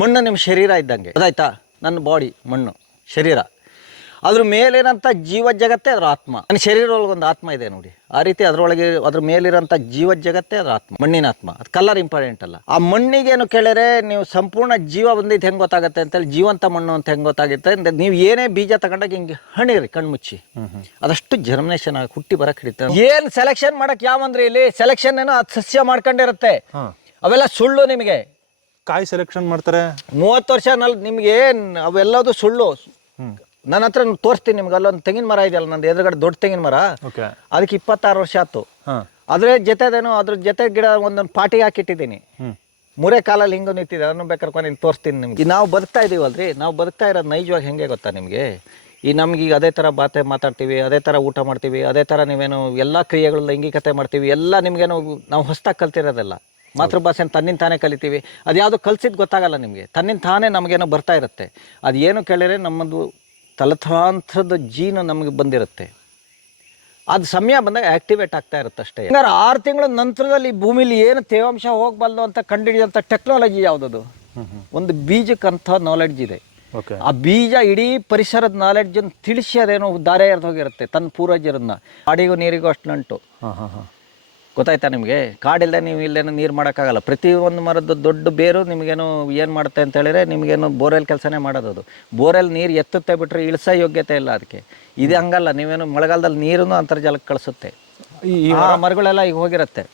ಮಣ್ಣು ನಿಮ್ಮ ಶರೀರ ಇದ್ದಂಗೆ, ಅದಾಯ್ತಾ? ನನ್ನ ಬಾಡಿ ಮಣ್ಣು ಶರೀರ, ಅದ್ರ ಮೇಲೇನಂಥ ಜೀವ ಜಗತ್ತೇ ಅದರ ಆತ್ಮ. ನನ್ನ ಶರೀರದೊಳಗೆ ಒಂದು ಆತ್ಮ ಇದೆ ನೋಡಿ, ಆ ರೀತಿ ಅದರೊಳಗೆ ಅದ್ರ ಮೇಲಿರೋಂಥ ಜೀವ ಜಗತ್ತೇ ಅದರ ಆತ್ಮ, ಮಣ್ಣಿನ ಆತ್ಮ. ಅದು ಕಲರ್ ಇಂಪಾರ್ಟೆಂಟ್ ಅಲ್ಲ. ಆ ಮಣ್ಣಿಗೇನು ಕೇಳಿದ್ರೆ ನೀವು ಸಂಪೂರ್ಣ ಜೀವ ಬಂದಿದ್ದು ಹೆಂಗೆ ಗೊತ್ತಾಗುತ್ತೆ ಅಂತೇಳಿ, ಜೀವಂತ ಮಣ್ಣು ಅಂತ ಹೆಂಗೆ ಗೊತ್ತಾಗುತ್ತೆ ಅಂದರೆ, ನೀವು ಏನೇ ಬೀಜ ತಗೊಂಡಾಗ ಹಿಂಗೆ ಹಣಿರಿ ಕಣ್ಮುಚ್ಚಿ, ಅದಷ್ಟು ಜರ್ಮಿನೇಷನ್ ಆಗಿ ಹುಟ್ಟಿ ಬರಕ್ಕೆ ಹಿಡಿತಾರೆ. ಏನು ಸೆಲೆಕ್ಷನ್ ಮಾಡಕ್ಕೆ ಯಾವಂದ್ರೆ ಇಲ್ಲಿ ಸೆಲೆಕ್ಷನ್ ಏನೋ ಅದು ಸಸ್ಯ ಮಾಡ್ಕೊಂಡಿರುತ್ತೆ, ಅವೆಲ್ಲ ಸುಳ್ಳು. ನಿಮಗೆ ಕಾಯಿ ಸೆಲೆಕ್ಷನ್ ಮಾಡ್ತಾರೆ 30 ವರ್ಷ ನಿಮ್ಗೆ ಅವೆಲ್ಲದು ಸುಳ್ಳು. ನನ್ನ ಹತ್ರ ತೋರಿಸ್ತೀನಿ ನಿಮ್ಗೆ. ಅಲ್ಲೊಂದು ತೆಂಗಿನ ಮರ ಇದೆಯಲ್ಲ, ನಂದು ಎದುರುಗಡೆ ದೊಡ್ಡ ತೆಂಗಿನ ಮರ, ಅದಕ್ಕೆ 26 ವರ್ಷ ಆಯ್ತು. ಅದ್ರ ಜೊತೆದೇನೋ ಅದ್ರ ಜೊತೆ ಗಿಡ ಒಂದೊಂದು ಪಾಟಿ ಹಾಕಿಟ್ಟಿದ್ದೀನಿ, ಮೂರೇ ಕಾಲಲ್ಲಿ ಹಿಂಗೆ ನಿಂತಿದೆ. ಅದನ್ನು ಬೇಕಾದ್ರೆ ನೀನು ತೋರಿಸ್ತೀನಿ ನಿಮ್ಗೆ. ನಾವು ಬದುಕ್ತಾ ಇದೀವಲ್ರಿ, ನಾವು ಬದುಕ್ತಾ ಇರೋದು ನೈಜವಾಗಿ ಹೆಂಗೆ ಗೊತ್ತಾ ನಿಮಗೆ? ಈ ನಮ್ಗೀಗ ಅದೇ ಥರ ಮಾತಾಡ್ತೀವಿ, ಅದೇ ಥರ ಊಟ ಮಾಡ್ತೀವಿ, ಅದೇ ಥರ ನೀವೇನು ಎಲ್ಲ ಕ್ರಿಯೆಗಳು ಲೈಂಗಿಕತೆ ಮಾಡ್ತೀವಿ, ಎಲ್ಲ ನಿಮಗೇನು ನಾವು ಹೊಸ್ದಾಗಿ ಕಲ್ತಿರೋದಲ್ಲ. ಮಾತೃಭಾಷೆನ ತನ್ನಿಂದ ತಾನೇ ಕಲಿತೀವಿ. ಅದು ಯಾವುದು ಕಲ್ಸಿದ್ದು ಗೊತ್ತಾಗಲ್ಲ ನಿಮಗೆ, ತನ್ನಿಂದ ತಾನೇ ನಮಗೇನೋ ಬರ್ತಾ ಇರುತ್ತೆ. ಅದು ಏನು ಕೇಳಿದ್ರೆ ನಮ್ಮದು ತಲತಲಾಂತರದ ಜೀನು ನಮಗೆ ಬಂದಿರುತ್ತೆ, ಅದು ಸಮಯ ಬಂದಾಗ ಆ್ಯಕ್ಟಿವೇಟ್ ಆಗ್ತಾ ಇರುತ್ತೆ ಅಷ್ಟೇ. ಹಂಗಾರೆ 6 ತಿಂಗಳ ನಂತರದಲ್ಲಿ ಭೂಮಿಲಿ ಏನು ತೇವಾಂಶ ಹೋಗಬಲ್ದು ಅಂತ ಕಂಡುಹಿಡಿಯೋಂಥ ಟೆಕ್ನಾಲಜಿ ಯಾವುದದು? ಒಂದು ಬೀಜಕ್ಕಂಥ ನಾಲೆಡ್ಜ್ ಇದೆ. ಆ ಬೀಜ ಇಡೀ ಪರಿಸರದ ನಾಲೆಡ್ಜನ್ನು ತಿಳಿಸಿ ಅದೇನೋ ದಾರೆ ಎರೆದು ಹೋಗಿರುತ್ತೆ ತನ್ನ ಪೂರ್ವಜರನ್ನ. ಕಾಡಿಗೂ ನೀರಿಗೂ ಅಷ್ಟು ನಂಟು, ಗೊತ್ತಾಯ್ತಾ ನಿಮಗೆ? ಕಾಡಿಲ್ಲದೆ ನೀವು ಇಲ್ಲೇನೋ ನೀರು ಮಾಡೋಕ್ಕಾಗಲ್ಲ. ಪ್ರತಿಯೊಂದು ಮರದ್ದು ದೊಡ್ಡ ಬೇರು ನಿಮಗೇನು ಏನು ಮಾಡುತ್ತೆ ಅಂತ ಹೇಳಿದ್ರೆ, ನಿಮಗೇನು ಬೋರ್ವೆಲ್ ಕೆಲಸನೇ ಮಾಡೋದು. ಅದು ಬೋರ್ವೆಲ್ ನೀರು ಎತ್ತುತ್ತೆ ಬಿಟ್ಟರೆ ಇಳಿಸೋ ಯೋಗ್ಯತೆ ಇಲ್ಲ ಅದಕ್ಕೆ. ಇದು ಹಂಗಲ್ಲ, ನೀವೇನು ಮಳೆಗಾಲದಲ್ಲಿ ನೀರನ್ನು ಅಂತರ್ಜಲಕ್ಕೆ ಕಳಿಸುತ್ತೆ. ಈ ಮರಗಳೆಲ್ಲ ಈಗ ಹೋಗಿರುತ್ತೆ,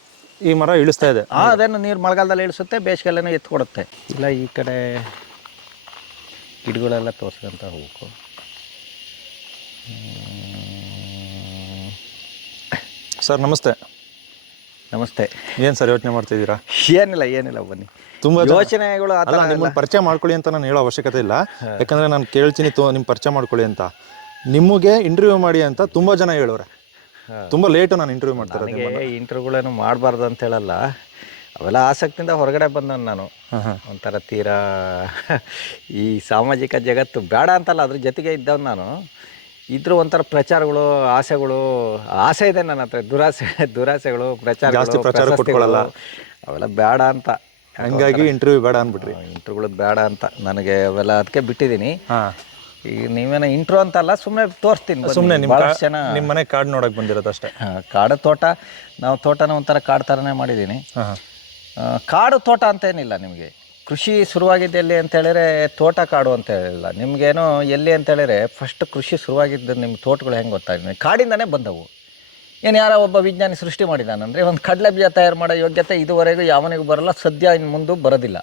ಈ ಮರ ಇಳಿಸ್ತಾ ಇದೆ. ಅದೇನು ನೀರು ಮಳೆಗಾಲದಲ್ಲಿ ಇಳಿಸುತ್ತೆ, ಬೇಸಿಗೆಲ್ಲೇ ಎತ್ಕೊಡುತ್ತೆ. ಇಲ್ಲ ಈ ಕಡೆ ಗಿಡಗಳೆಲ್ಲ ತೋರಿಸ್ಕೊಂತ ಹೋಗ್ಬೇಕು. ಸರ್ ನಮಸ್ತೆ. ನಮಸ್ತೆ. ಏನು ಸರ್ ಯೋಚನೆ ಮಾಡ್ತಿದ್ದೀರಾ? ಏನಿಲ್ಲ ಬನ್ನಿ. ತುಂಬ ಯೋಚನೆಗಳು ಅಲ್ಲ, ನಿಮ್ಮನ್ನು ಪರಿಚಯ ಮಾಡ್ಕೊಳ್ಳಿ ಅಂತ ನಾನು ಹೇಳೋ ಅವಶ್ಯಕತೆ ಇಲ್ಲ. ಯಾಕಂದರೆ ನಾನು ಕೇಳ್ತೀನಿ ನಿಮ್ಮ ಪರಿಚಯ ಮಾಡ್ಕೊಳ್ಳಿ ಅಂತ. ನಿಮಗೆ ಇಂಟರ್ವ್ಯೂ ಮಾಡಿ ಅಂತ ತುಂಬ ಜನ ಹೇಳೋರೆ. ತುಂಬ ಲೇಟು ನಾನು ಇಂಟರ್ವ್ಯೂ ಮಾಡ್ತಾರೆ. ಇಂಟರ್ವ್ಯೂಗಳೇನು ಮಾಡಬಾರ್ದು ಅಂತ ಹೇಳಲ್ಲ, ಅವೆಲ್ಲ ಆಸಕ್ತಿಯಿಂದ ಹೊರಗಡೆ ಬಂದನು ನಾನು. ಒಂಥರ ತೀರಾ ಈ ಸಾಮಾಜಿಕ ಜಗತ್ತು ಬೇಡ ಅಂತಲ್ಲ, ಅದ್ರ ಜೊತೆಗೆ ಇದ್ದವನು ನಾನು. ಇದ್ರ ಒಂಥರ ಪ್ರಚಾರಗಳು, ಆಸೆ ಇದೆ ನನ್ನ ಹತ್ರ, ದುರಾಸೆಗಳು, ಪ್ರಚಾರಗಳು ಅವೆಲ್ಲ ಬೇಡ ಅಂತ. ಹಂಗಾಗಿ ಇಂಟರ್ವ್ಯೂ ಬೇಡ ಅಂದ್ಬಿಟ್ರಿ? ಇಂಟರ್ವ್ಯೂಗಳು ಬೇಡ ಅಂತ ನನಗೆ ಅವೆಲ್ಲ ಅದಕ್ಕೆ ಬಿಟ್ಟಿದ್ದೀನಿ. ಈಗ ನೀವೇನೋ ಇಂಟ್ರೋ ಅಂತಲ್ಲ, ಸುಮ್ಮನೆ ತೋರಿಸ್ತೀನಿ. ಸುಮ್ಮನೆ ನಿಮ್ಮ ಮನೆ ಕಾಡು ನೋಡೋಕೆ ಬಂದಿರೋದು ಅಷ್ಟೇ. ಕಾಡು ತೋಟ, ನಾವು ತೋಟನ ಒಂಥರ ಕಾಡು ಥರನೇ ಮಾಡಿದ್ದೀನಿ. ಕಾಡು ತೋಟ ಅಂತ ಏನಿಲ್ಲ. ನಿಮಗೆ ಕೃಷಿ ಶುರುವಾಗಿದ್ದು ಎಲ್ಲಿ ಅಂತ ಹೇಳಿದ್ರೆ ತೋಟ ಕಾಡು ಅಂತ ಹೇಳಿಲ್ಲ. ನಿಮಗೇನೋ ಎಲ್ಲಿ ಅಂತ ಹೇಳಿದ್ರೆ ಫಸ್ಟ್ ಕೃಷಿ ಶುರುವಾಗಿದ್ದು ನಿಮ್ಮ ತೋಟಗಳು ಹೆಂಗೆ ಗೊತ್ತಾಗಿದೆ, ಕಾಡಿಂದನೇ ಬಂದವು. ಏನು ಯಾರೋ ಒಬ್ಬ ವಿಜ್ಞಾನಿ ಸೃಷ್ಟಿ ಮಾಡಿದಾನಂದರೆ ಒಂದು ಕಡಲೆ ಬೀಜ ತಯಾರು ಮಾಡೋ ಯೋಗ್ಯತೆ ಇದುವರೆಗೂ ಯಾವನಿಗೂ ಬರಲ್ಲ, ಸದ್ಯ ಇನ್ನು ಮುಂದೆ ಬರೋದಿಲ್ಲ.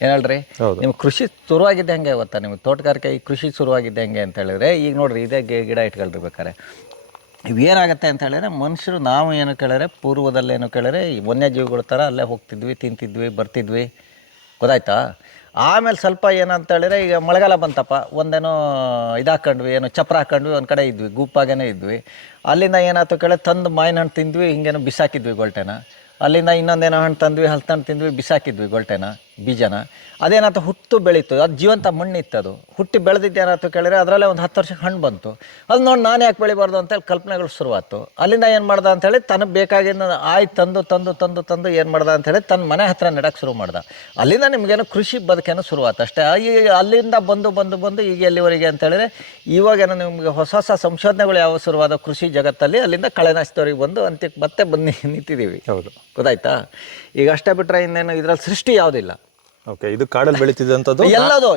ಏನು ಹೇಳ್ರಿ? ನಿಮ್ಮ ಕೃಷಿ ಶುರುವಾಗಿದ್ದೆ ಹೆಂಗೆ ಗೊತ್ತಾ? ನಿಮಗೆ ತೋಟಗಾರಿಕೆ ಈ ಕೃಷಿ ಶುರುವಾಗಿದ್ದೆ ಹೆಂಗೆ ಅಂತ ಹೇಳಿದ್ರೆ, ಈಗ ನೋಡಿರಿ ಇದೇ ಗಿಡ ಇಟ್ಕೊಳ್ಬೇಕಾರೆ ಇವೇನಾಗುತ್ತೆ ಅಂತ ಹೇಳಿದ್ರೆ, ಮನುಷ್ಯರು ನಾವು ಏನು ಕೇಳಿದ್ರೆ ಪೂರ್ವದಲ್ಲಿ ಏನು ಕೇಳಿದ್ರೆ ಈ ವನ್ಯಜೀವಿಗಳ ಥರ ಅಲ್ಲೇ ಹೋಗ್ತಿದ್ವಿ, ತಿಂತಿದ್ವಿ, ಬರ್ತಿದ್ವಿ, ಗೊತ್ತಾಯ್ತಾ? ಆಮೇಲೆ ಸ್ವಲ್ಪ ಏನಂತ ಹೇಳಿದ್ರೆ, ಈಗ ಮಳೆಗಾಲ ಬಂತಪ್ಪ, ಒಂದೇನೋ ಇದಾಕೊಂಡ್ವಿ, ಏನೋ ಚಪ್ರ ಹಾಕೊಂಡ್ವಿ, ಒಂದು ಕಡೆ ಇದ್ವಿ, ಗುಂಪಾಗೇ ಇದ್ವಿ. ಅಲ್ಲಿಂದ ಏನಾಯ್ತು ಕೇಳಿ ತಂದು ಮಾವಿನ ಹಣ್ಣು ತಿಂದ್ವಿ, ಹಿಂಗೇನೋ ಬಿಸಾಕಿದ್ವಿ ಗೊಲ್ಟೆನ. ಅಲ್ಲಿಂದ ಇನ್ನೊಂದೇನೋ ಹಣ್ಣು ತಂದ್ವಿ, ಹಲತಣ್ಣು ತಿಂದ್ವಿ, ಬಿಸಾಕಿದ್ವಿ ಗೊಲ್ಟೆನ, ಬೀಜನ. ಅದೇನಾಯ್ತು ಹುಟ್ಟು ಬೆಳೀತು, ಅದು ಜೀವಂತ ಮಣ್ಣಿತ್ತು. ಅದು ಹುಟ್ಟಿ ಬೆಳೆದಿದ್ದು ಏನಾಯ್ತು ಕೇಳಿದ್ರೆ ಅದರಲ್ಲೇ ಒಂದು 10 ವರ್ಷಕ್ಕೆ ಹಣ್ಣು ಬಂತು. ಅದು ನೋಡಿ ನಾನು ಯಾಕೆ ಬೆಳಿಬಾರ್ದು ಅಂತೇಳಿ ಕಲ್ಪನೆಗಳು ಶುರುವಾಯ್ತು. ಅಲ್ಲಿಂದ ಏನು ಮಾಡ್ದೆ ಅಂತೇಳಿ ತನಗೆ ಬೇಕಾಗಿದ್ದ ಆಯ್ತು ತಂದು ಏನು ಮಾಡ್ದೆ ಅಂತೇಳಿ ತನ್ನ ಮನೆ ಹತ್ರ ನೆಡಕ್ಕೆ ಶುರು ಮಾಡ್ದೆ. ಅಲ್ಲಿಂದ ನಿಮಗೇನೋ ಕೃಷಿ ಬದುಕೇನೋ ಶುರುವಾಯ್ತು ಅಷ್ಟೇ. ಈಗ ಅಲ್ಲಿಂದ ಬಂದು ಈಗ ಎಲ್ಲಿವರೆಗೆ ಅಂತೇಳಿದ್ರೆ ಇವಾಗೇನೋ ನಿಮಗೆ ಹೊಸ ಸಂಶೋಧನೆಗಳು ಯಾವ ಶುರುವಾದ ಕೃಷಿ ಜಗತ್ತಲ್ಲಿ, ಅಲ್ಲಿಂದ ಕಳೆನಾಶದವ್ರಿಗೆ ಬಂದು ಅಂತ್ಯಕ್ಕೆ ಮತ್ತೆ ಬಂದು ನಿಂತಿದ್ದೀವಿ. ಹೌದು, ಗೊತ್ತಾಯ್ತಾ? ಈಗ ಅಷ್ಟೇ ಬಿಟ್ಟರೆ ಇನ್ನೇನು ಇದರಲ್ಲಿ ಸೃಷ್ಟಿ ಯಾವುದಿಲ್ಲ. ಓಕೆ, ಇದು ಕಾಡಲ್ಲಿ ಬೆಳೀತಿದ್ದಂಥದ್ದು ಎಲ್ಲದೋ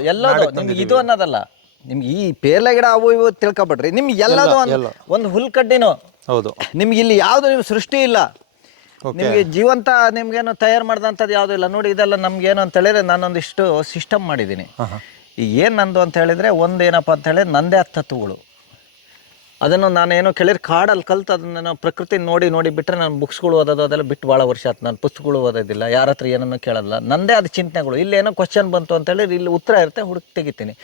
ನಿಮ್ಗೆ ಇದು ಅನ್ನೋದಲ್ಲ. ನಿಮ್ಗೆ ಈ ಪೇರ್ಲೆ ಗಿಡ ಅವು ಇವು ತಿಳ್ಕೊಬಿಡ್ರಿ, ನಿಮ್ಗೆ ಎಲ್ಲದೋ ಒಂದು ಹುಲ್ಕಡ್ಡಿನೋ. ಹೌದು, ನಿಮ್ಗೆ ಇಲ್ಲಿ ಯಾವುದು ನೀವು ಸೃಷ್ಟಿ ಇಲ್ಲ. ನಿಮಗೆ ಜೀವಂತ ನಿಮ್ಗೇನು ತಯಾರು ಮಾಡಿದಂಥದ್ದು ಯಾವುದೂ ಇಲ್ಲ. ನೋಡಿ ಇದೆಲ್ಲ ನಮ್ಗೇನು ಅಂತ ಹೇಳಿದ್ರೆ ನಾನೊಂದಿಷ್ಟು ಸಿಸ್ಟಮ್ ಮಾಡಿದ್ದೀನಿ. ಈಗ ಏನು ನಂದು ಅಂತ ಹೇಳಿದ್ರೆ, ಒಂದೇನಪ್ಪ ಅಂತ ಹೇಳಿದ್ರೆ ನಂದೇ ತತ್ವಗಳು. ಅದನ್ನು ನಾನೇನೋ ಕೇಳಿದ್ರೆ ಕಾಡಲ್ಲಿ ಕಲ್ತು ಅದನ್ನು ಪ್ರಕೃತಿ ನೋಡಿ ಬಿಟ್ಟರೆ ನಾನು ಬುಕ್ಸ್ಗಳು ಓದೋದು ಅದೆಲ್ಲ ಬಿಟ್ಟು ಭಾಳ ವರ್ಷ ಆಯ್ತು. ನಾನು ಪುಸ್ತಕಗಳು ಓದೋದಿಲ್ಲ, ಯಾರ ಹತ್ರ ಏನನ್ನು ಕೇಳಲ್ಲ. ನಂದೇ ಅದು ಚಿಂತನೆಗಳು. ಇಲ್ಲೇನೋ ಕ್ವಶನ್ ಬಂತು ಅಂತೇಳಿ ಇಲ್ಲಿ ಉತ್ತರ ಇರುತ್ತೆ, ಹುಡುಕಿ ತೆಗಿತೀನಿ.